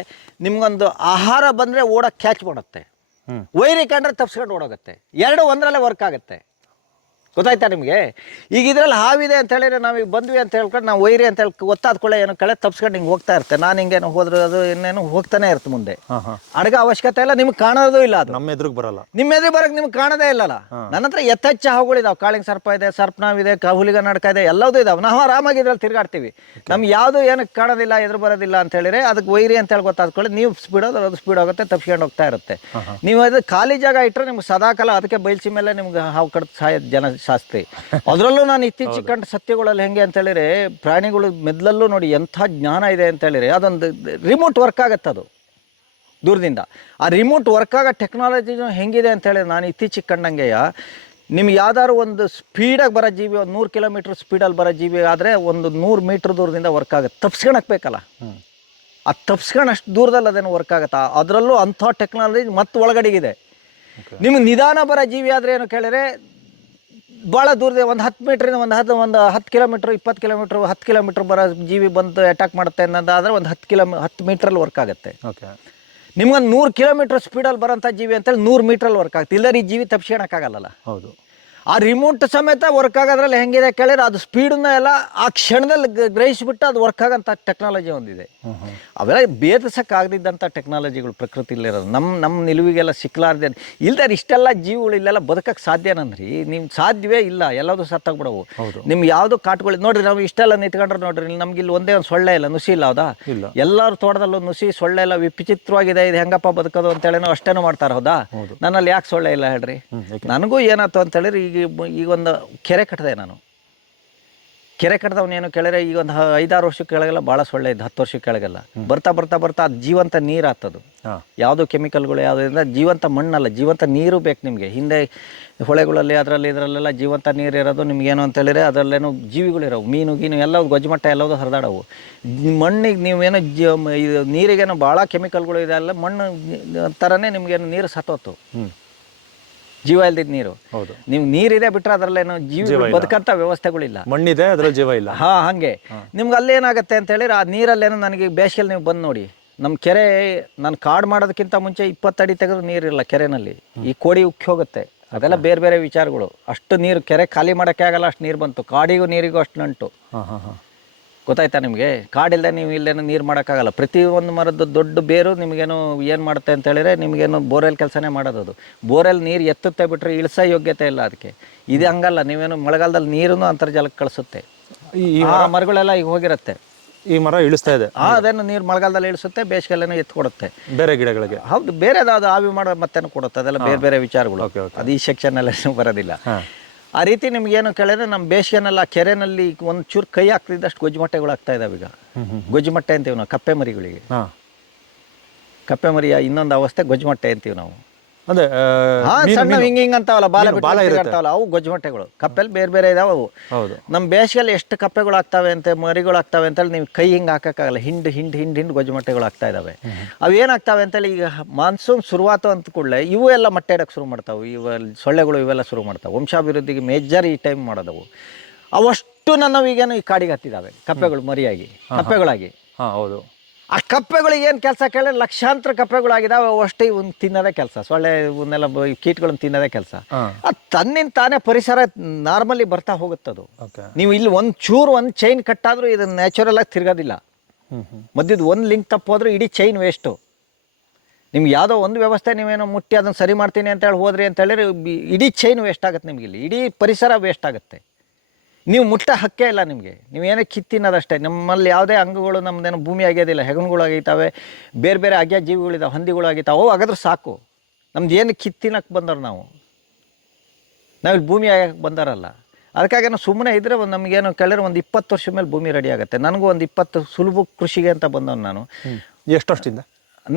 ನಿಮ್ಗೊಂದು ಆಹಾರ ಬಂದರೆ ಓಡೋಕ್ಕೆ ಕ್ಯಾಚ್ ಮಾಡುತ್ತೆ, ವೈರಿ ಕಂಡ್ರೆ ತಪ್ಸ್ಕೊಂಡು ಓಡೋಗುತ್ತೆ. 2 ಒಂದರಲ್ಲೇ ವರ್ಕ್ ಆಗುತ್ತೆ. ಗೊತ್ತಾಯ್ತಾ ನಿಮಗೆ? ಈಗ ಇದರಲ್ಲಿ ಹಾವಿದೆ ಅಂತ ಹೇಳಿದ್ರೆ ನಾವೀಗ ಬಂದ್ವಿ ಅಂತ ಹೇಳ್ಕೊಂಡು ನಾವು ವೈರಿ ಅಂತ ಹೇಳಿ ಗೊತ್ತಾದ್ಕೊಳ್ಳೆ ಏನೋ ಕಳೆ ತಪ್ಸ್ಕೊಂಡು ಹಿಂಗೆ ಹೋಗ್ತಾ ಇರುತ್ತೆ. ನಾನು ಹಿಂಗೇನು ಹೋದ್ರೆ ಅದು ಇನ್ನೇನು ಹೋಗ್ತಾನೆ ಇರುತ್ತೆ ಮುಂದೆ. ಅಡ್ಗ ಅವಶ್ಯಕತೆ ಇಲ್ಲ, ನಿಮ್ಗೆ ಕಾಣೋದು ಇಲ್ಲ. ಅದು ನಮ್ಮ ಎದುರಿಗೆ ಬರಲ್ಲ. ನಿಮ್ಮ ಎದುರು ಬರೋಕ್ಕೆ ನಿಮ್ಗೆ ಕಾಣೋದೇ ಇಲ್ಲಲ್ಲ. ನನ್ನ ಹತ್ರ ಯಥೇಚ್ಛ ಹಾವುಗಳಿದಾವೆ. ಕಾಳಿಂಗ್ ಸರ್ಪ ಇದೆ, ಸರ್ಪನಾವಿದೆ, ಹುಲಿಗ ನಡ್ಕ ಇದೆ, ಎಲ್ಲದೂ ಇದಾವೆ. ನಾವು ಆರಾಮಾಗಿ ಇದ್ರಲ್ಲಿ ತಿರುಗಾಡ್ತೀವಿ. ನಮ್ಗೆ ಯಾವುದು ಏನಕ್ಕೆ ಕಾಣೋದಿಲ್ಲ, ಎದುರು ಬರೋದಿಲ್ಲ ಅಂತ ಹೇಳಿದ್ರೆ ಅದಕ್ಕೆ ವೈರಿ ಅಂತ ಹೇಳಿ ಗೊತ್ತಾದ್ಕೊಳ್ಳಿ. ನೀವು ಸ್ಪೀಡ್ ಹೋದ್ರೆ ಅದು ಸ್ಪೀಡ್ ಆಗುತ್ತೆ, ತಪ್ಸ್ಕೊಂಡು ಹೋಗ್ತಾ ಇರುತ್ತೆ. ನೀವು ಅದು ಖಾಲಿ ಜಾಗ ಇಟ್ಟರೆ ನಿಮ್ಗೆ ಸದಾಕಾಲ ಅದಕ್ಕೆ ಬಯಲ್ಸಿ ಮೇಲೆ ನಿಮ್ಗೆ ಹಾವು ಕಡ್ದು ಶಾಸ್ತ್ರಿ. ಅದರಲ್ಲೂ ನಾನು ಇತ್ತೀಚೆಗೆ ಕಂಡ ಸತ್ಯಗಳಲ್ಲಿ ಹೆಂಗೆ ಅಂತ ಹೇಳಿದ್ರೆ, ಪ್ರಾಣಿಗಳು ಮೆದ್ಲಲ್ಲೂ ನೋಡಿ ಎಂಥ ಜ್ಞಾನ ಇದೆ ಅಂತ ಹೇಳಿದ್ರೆ, ಅದೊಂದು ರಿಮೋಟ್ ವರ್ಕ್ ಆಗತ್ತೆ ಅದು ದೂರದಿಂದ. ಆ ರಿಮೋಟ್ ವರ್ಕ್ ಆಗೋ ಟೆಕ್ನಾಲಜಿನೂ ಹೆಂಗಿದೆ ಅಂತ ಹೇಳಿದ್ರೆ, ನಾನು ಇತ್ತೀಚೆಗೆ ಕಂಡಂಗೆಯ ನಿಮ್ಗೆ ಯಾವ್ದಾದ್ರು ಒಂದು ಸ್ಪೀಡಾಗಿ ಬರೋ ಜೀವಿ, ಒಂದು 100 ಕಿಲೋಮೀಟ್ರ್ ಸ್ಪೀಡಲ್ಲಿ ಬರೋ ಜೀವಿ ಆದರೆ ಒಂದು 100 ಮೀಟ್ರ್ ದೂರದಿಂದ ವರ್ಕ್ ಆಗುತ್ತೆ. ತಪ್ಸ್ಕೊಳಕ್ಕೆ ಬೇಕಲ್ಲ, ಆ ತಪ್ಸ್ಕೊಂಡು ಅಷ್ಟು ದೂರದಲ್ಲಿ ಅದೇನು ವರ್ಕ್ ಆಗುತ್ತಾ? ಅದರಲ್ಲೂ ಅಂಥ ಟೆಕ್ನಾಲಜಿ ಮತ್ತು ಒಳಗಡೆಗಿದೆ. ನಿಮ್ಗೆ ನಿಧಾನ ಬರೋ ಜೀವಿ ಆದರೆ ಏನು ಕೇಳಿದ್ರೆ, ಭಾಳ ದೂರದ ಒಂದು 10 ಮೀಟ್ರಿಂದ ಒಂದು 10 ಕಿಲೋಮೀಟ್ರ್ 20 ಕಿಲೋಮೀಟ್ರ್ 10 ಕಿಲೋಮೀಟ್ರ್ ಬರೋ ಜೀವಿ ಬಂದು ಅಟ್ಯಾಕ್ ಮಾಡುತ್ತೆ ಅನ್ನೋದಾದರೆ ಒಂದು 10 ಮೀಟ್ರಲ್ಲಿ ವರ್ಕ್ ಆಗುತ್ತೆ. ಓಕೆ, ನಿಮ್ಗೊಂದು 100 ಕಿಲೋಮೀಟ್ರ್ ಸ್ಪೀಡಲ್ಲಿ ಬರೋಂಥ ಜೀವಿ ಅಂತೇಳಿ 100 ಮೀಟ್ರಲ್ಲಿ ವರ್ಕ್ ಆಗುತ್ತೆ. ಇಲ್ಲದ್ರೆ ಈ ಜೀವಿ ತಪ್ಸ್ಕೊಳಕ್ಕಾಗಲ್ಲ. ಹೌದು. ಆ ರಿಮೋಟ್ ಸಮೇತ ವರ್ಕ್ ಆಗೋದ್ರಲ್ಲಿ ಹೆಂಗಿದೆ ಕೇಳಿದ್ರೆ, ಅದು ಸ್ಪೀಡನ್ನ ಎಲ್ಲ ಆ ಕ್ಷಣದಲ್ಲಿ ಗ್ರಹಿಸಿಬಿಟ್ಟು ಅದು ವರ್ಕ್ ಆಗೋಂಥ ಟೆಕ್ನಾಲಜಿ ಒಂದಿದೆ. ಅವೆಲ್ಲ ಭೇದಿಸೋಕ್ಕಾಗದಿದ್ದಂಥ ಟೆಕ್ನಾಲಜಿಗಳು ಪ್ರಕೃತಿಲಿರೋದು. ನಮ್ಮ ನಿಲುವಿಗೆಲ್ಲ ಸಿಕ್ಕಲಾರ್ದೆ ಇಲ್ದಾರೆ ಇಷ್ಟೆಲ್ಲ ಜೀವಿಗಳು ಇಲ್ಲೆಲ್ಲ ಬದುಕಕ್ಕೆ ಸಾಧ್ಯನಂದ್ರಿ? ನೀವು ಸಾಧ್ಯವೇ ಇಲ್ಲ, ಎಲ್ಲದೂ ಸತ್ತೋಗ್ಬಿಡವು. ನಿಮ್ಗೆ ಯಾವುದು ಕಾಟುಗಳು ನೋಡ್ರಿ, ನಾವು ಇಷ್ಟೆಲ್ಲ ನಿಂತ್ಕೊಂಡ್ರೆ ನೋಡ್ರಿ, ನಮ್ಗೆ ಇಲ್ಲಿ ಒಂದೇ ಒಂದು ಸೊಳ್ಳೆ ಇಲ್ಲ, ನುಸಿ ಇಲ್ಲ. ಹೌದಾ? ಎಲ್ಲರೂ ತೋಟದಲ್ಲೂ ನುಸಿ ಸೊಳ್ಳೆ ಎಲ್ಲ ವಿಚಿತ್ರವಾಗಿದೆ, ಇದು ಹೆಂಗಪ್ಪ ಬದುಕೋದು ಅಂತೇಳೇನೋ ಅಷ್ಟೇನೋ ಮಾಡ್ತಾರೆ. ಹೌದಾ? ನನ್ನಲ್ಲಿ ಯಾಕೆ ಸೊಳ್ಳೆ ಇಲ್ಲ ಹೇಳ್ರಿ? ನನಗೂ ಏನಾಯ್ತು ಅಂತ ಹೇಳಿದ್ರೆ, ಈಗ ಒಂದು ಕೆರೆ ಕಟ್ಟಿದೆ ನಾನು. ಕೆರೆ ಕಟ್ಟಿದವನೇನು ಕೇಳಿದ್ರೆ, ಈಗ ಒಂದು 5-6 ವರ್ಷಕ್ಕೆ ಕೆಳಗೆಲ್ಲ ಭಾಳ ಸೊಳ್ಳೆ ಇದ್ದು, 10 ವರ್ಷಕ್ಕೆ ಕೆಳಗೆಲ್ಲ ಬರ್ತಾ ಬರ್ತಾ ಬರ್ತಾ ಅದು ಜೀವಂತ ನೀರು ಆಗ್ತದು. ಯಾವುದೋ ಕೆಮಿಕಲ್ಗಳು ಯಾವುದರಿಂದ, ಜೀವಂತ ಮಣ್ಣಲ್ಲ, ಜೀವಂತ ನೀರು ಬೇಕು ನಿಮಗೆ. ಹಿಂದೆ ಹೊಳೆಗಳಲ್ಲಿ ಇದರಲ್ಲೆಲ್ಲ ಜೀವಂತ ನೀರು ಇರೋದು ನಿಮ್ಗೇನು ಅಂತ ಹೇಳಿದ್ರೆ, ಅದರಲ್ಲೇನೋ ಜೀವಿಗಳಿರೋವು, ಮೀನು ಗೀನು ಎಲ್ಲವೂ ಗೊಜ್ಜಮಟ್ಟ ಎಲ್ಲವೂ ಹರಿದಾಡವು. ಮಣ್ಣಿಗೆ ನೀವೇನೋ ಇದು ನೀರಿಗೇನೋ ಭಾಳ ಕೆಮಿಕಲ್ಗಳು ಇದೆ, ಅಲ್ಲ ಮಣ್ಣು ಥರನೇ ನಿಮಗೇನು ನೀರು ಸತ್ತೋತು, ಜೀವ ಇಲ್ದಿದ್ದ ನೀರು. ಹೌದು. ನೀವು ನೀರಿದೆ ಬಿಟ್ರೆ ಅದರಲ್ಲೇನೋ ಜೀವ ಬದುಕಂತ ವ್ಯವಸ್ಥೆಗಳಿಲ್ಲ. ಮಣ್ಣಿದೆ, ಅದ್ರಲ್ಲಿ ಜೀವ ಇಲ್ಲ. ಹಾಗೆ ನಿಮ್ಗೆ ಅಲ್ಲೇನಾಗುತ್ತೆ ಅಂತ ಹೇಳಿದ್ರೆ, ಆ ನೀರಲ್ಲೇನೋ ನನಗೆ ಬೇಸಿಗೆಯಲ್ಲಿ ನೀವು ಬಂದು ನೋಡಿ, ನಮ್ಮ ಕೆರೆ ನಾನು ಕಾಡು ಮಾಡೋದಕ್ಕಿಂತ ಮುಂಚೆ 20 ಅಡಿ ತೆಗೆದು ನೀರಿಲ್ಲ ಕೆರೆನಲ್ಲಿ. ಈ ಕೋಡಿ ಉಕ್ಕಿ ಹೋಗುತ್ತೆ, ಅದೆಲ್ಲ ಬೇರೆ ಬೇರೆ ವಿಚಾರಗಳು. ಅಷ್ಟು ನೀರು ಕೆರೆ ಖಾಲಿ ಮಾಡೋಕ್ಕೆ ಆಗಲ್ಲ, ಅಷ್ಟು ನೀರು ಬಂತು. ಕಾಡಿಗೂ ನೀರಿಗೂ ಅಷ್ಟು ನಂಟು. ಗೊತ್ತಾಯ್ತಾ ನಿಮಗೆ? ಕಾಡಿಲ್ಲದೆ ನೀವು ಇಲ್ಲೇನೋ ನೀರು ಮಾಡೋಕ್ಕಾಗಲ್ಲ. ಪ್ರತಿಯೊಂದು ಮರದ್ದು ದೊಡ್ಡ ಬೇರು ನಿಮಗೇನು ಏನು ಮಾಡುತ್ತೆ ಅಂತ ಹೇಳಿದ್ರೆ, ನಿಮಗೇನು ಬೋರ್ವೆಲ್ ಕೆಲಸನೇ ಮಾಡೋದು. ಅದು ಬೋರ್ವೆಲ್ ನೀರು ಎತ್ತುತ್ತೆ ಬಿಟ್ಟರೆ ಇಳಿಸೋ ಯೋಗ್ಯತೆ ಇಲ್ಲ ಅದಕ್ಕೆ. ಇದು ಹಂಗಲ್ಲ, ನೀವೇನು ಮಳೆಗಾಲದಲ್ಲಿ ನೀರನ್ನು ಅಂತರ್ಜಲಕ್ಕೆ ಕಳಿಸುತ್ತೆ. ಈ ಮರಗಳೆಲ್ಲ ಈಗ ಹೋಗಿರುತ್ತೆ, ಈ ಮರ ಇಳಿಸ್ತಾ ಇದೆ. ಅದೇನು ನೀರು ಮಳೆಗಾಲದಲ್ಲಿ ಇಳಿಸುತ್ತೆ, ಬೇಸಿಗೆಲ್ಲೇನೋ ಎತ್ತು ಕೊಡುತ್ತೆ ಬೇರೆ ಗಿಡಗಳಿಗೆ. ಹೌದು, ಬೇರೆದಾವುದು ಆವಿ ಮಾಡೋ ಮತ್ತೇನು ಕೊಡುತ್ತೆ. ಅದೆಲ್ಲ ಬೇರೆ ಬೇರೆ ವಿಚಾರಗಳು. ಅದು ಈ ಸೆಕ್ಷನ್ ಎಲ್ಲ ಬರೋದಿಲ್ಲ. ಆ ರೀತಿ ನಿಮ್ಗೇನು ಕೇಳಿದ್ರೆ, ನಮ್ಮ ಬೇಸಿಗೆನೆಲ್ಲ ಕೆರೆನಲ್ಲಿ ಒಂದು ಚೂರು ಕೈ ಹಾಕ್ತಿದ್ದಷ್ಟು ಗೊಜ್ಜುಮಟ್ಟೆಗಳು ಆಗ್ತಾ ಇದಾವೆ ಈಗ. ಗೊಜ್ಜುಮಟ್ಟೆ ಅಂತೀವಿ ನಾವು ಕಪ್ಪೆ ಮರಿಗಳಿಗೆ. ಕಪ್ಪೆ ಮರಿಯ ಇನ್ನೊಂದು ಅವಸ್ಥೆ ಗೊಜ್ಜುಮಟ್ಟೆ ಅಂತೀವಿ ನಾವು. ಅದೇ ಸಣ್ಣ ಹಿಂಗ್ ಅಂತಾವಲ್ಲ, ಬಾಲ ಇರ್ತಾವಲ್ಲ, ಅವು ಗೊಜ್ಜುಮಟ್ಟೆಗಳು. ಕಪ್ಪೆಲ್ಲಿ ಬೇರೆ ಬೇರೆ ಇದಾವೆ ಅವು. ನಮ್ಮ ಬೇಸಿಗೆಯಲ್ಲಿ ಎಷ್ಟು ಕಪ್ಪೆಗಳು ಆಗ್ತಾವೆ ಅಂತ, ಮರಿಗಳು ಆಗ್ತಾವೆ ಅಂತೇಳಿ ನೀವು ಕೈ ಹಿಂಗೆ ಹಾಕೋಕ್ಕಾಗಲ್ಲ. ಹಿಂಡು ಗೊಜ್ಜುಮಟ್ಟೆಗಳು ಆಗ್ತಾ ಇದಾವೆ. ಅವು ಏನಾಗ್ತಾವೆ ಅಂತೇಳಿ, ಈಗ ಮಾನ್ಸೂನ್ ಶುರುವಾತು ಅಂತ ಕೂಡಲೇ ಇವು ಎಲ್ಲ ಮೊಟ್ಟೆ ಇಡಕ್ಕೆ ಶುರು ಮಾಡ್ತಾವೆ. ಸೊಳ್ಳೆಗಳು ಇವೆಲ್ಲ ಶುರು ಮಾಡ್ತಾವೆ. ವಂಶಾಭಿವೃದ್ಧಿಗೆ ಮೇಜರ್ ಈ ಟೈಮ್ ಮಾಡೋದವು. ಅವಷ್ಟು ಈಗೇನು ಈ ಕಾಡಿಗೆ ಹತ್ತಿದ್ದಾವೆ ಕಪ್ಪೆಗಳು ಮರಿಯಾಗಿ, ಕಪ್ಪೆಗಳಾಗಿ. ಹೌದು. ಆ ಕಪ್ಪೆಗಳಿಗೆ ಏನು ಕೆಲಸ ಕೇಳಿದ್ರೆ, ಲಕ್ಷಾಂತರ ಕಪ್ಪೆಗಳಾಗಿದ್ದಾವೆ. ಅಷ್ಟೇ ಇವನ್ನ ತಿನ್ನೋದೇ ಕೆಲಸ, ಸೊಳ್ಳೆ ಇವನ್ನೆಲ್ಲ ಕೀಟಗಳನ್ನ ತಿನ್ನೋದೇ ಕೆಲಸ. ಅದು ತನ್ನಿಂದ ತಾನೇ ಪರಿಸರ ನಾರ್ಮಲಿ ಬರ್ತಾ ಹೋಗುತ್ತದು. ನೀವು ಇಲ್ಲಿ ಒಂದು ಚೈನ್ ಕಟ್ಟಾದರೂ ಇದು ನ್ಯಾಚುರಲ್ ಆಗಿ ತಿರ್ಗೋದಿಲ್ಲ. ಮಧ್ಯದ ಒಂದು ಲಿಂಕ್ ತಪ್ಪೋದ್ರೂ ಇಡೀ ಚೈನ್ ವೇಸ್ಟು. ನಿಮ್ಗೆ ಯಾವುದೋ ಒಂದು ವ್ಯವಸ್ಥೆ ನೀವೇನೋ ಮುಟ್ಟಿ ಅದನ್ನು ಸರಿ ಮಾಡ್ತೀನಿ ಅಂತೇಳಿ ಹೋದ್ರಿ ಅಂತ ಹೇಳಿದ್ರೆ, ಇಡೀ ಚೈನ್ ವೇಸ್ಟ್ ಆಗುತ್ತೆ ನಿಮ್ಗೆ. ಇಲ್ಲಿ ಇಡೀ ಪರಿಸರ ವೇಸ್ಟ್ ಆಗುತ್ತೆ. ನೀವು ಮುಟ್ಟ ಹಕ್ಕೇ ಇಲ್ಲ ನಿಮಗೆ. ನೀವೇನೇ ಕಿತ್ತಿನೋದಷ್ಟೇ. ನಮ್ಮಲ್ಲಿ ಯಾವುದೇ ಅಂಗಗಳು ನಮ್ಮದೇನೋ ಭೂಮಿ ಆಗ್ಯೋದಿಲ್ಲ. ಹೆಗಣಗಳು ಆಗೈತಾವೆ, ಬೇರೆ ಬೇರೆ ಆಗ್ಯ ಜೀವಿಗಳಿದ್ದಾವೆ, ಹಂದಿಗಳು ಆಗೈತಾವೆ. ಅವು ಹಾಗಾದ್ರೆ ಸಾಕು. ನಮ್ದು ಏನು ಕಿತ್ತಿನಕ್ಕೆ ಬಂದವ್ರು ನಾವಿಲ್ಲಿ ಭೂಮಿ ಆಗಕ್ಕೆ ಬಂದಾರಲ್ಲ. ಅದಕ್ಕಾಗಿ ನಾವು ಸುಮ್ಮನೆ ಇದ್ದರೆ ನಮಗೇನು ಕೇಳಿದ್ರೆ ಒಂದು 20 ವರ್ಷದ ಮೇಲೆ ಭೂಮಿ ರೆಡಿ ಆಗುತ್ತೆ. ನನಗೂ ಒಂದು 20 ಸುಲಭ ಕೃಷಿಗೆ ಅಂತ ಬಂದವನು ನಾನು. ಎಷ್ಟು ವರ್ಷದಿಂದ?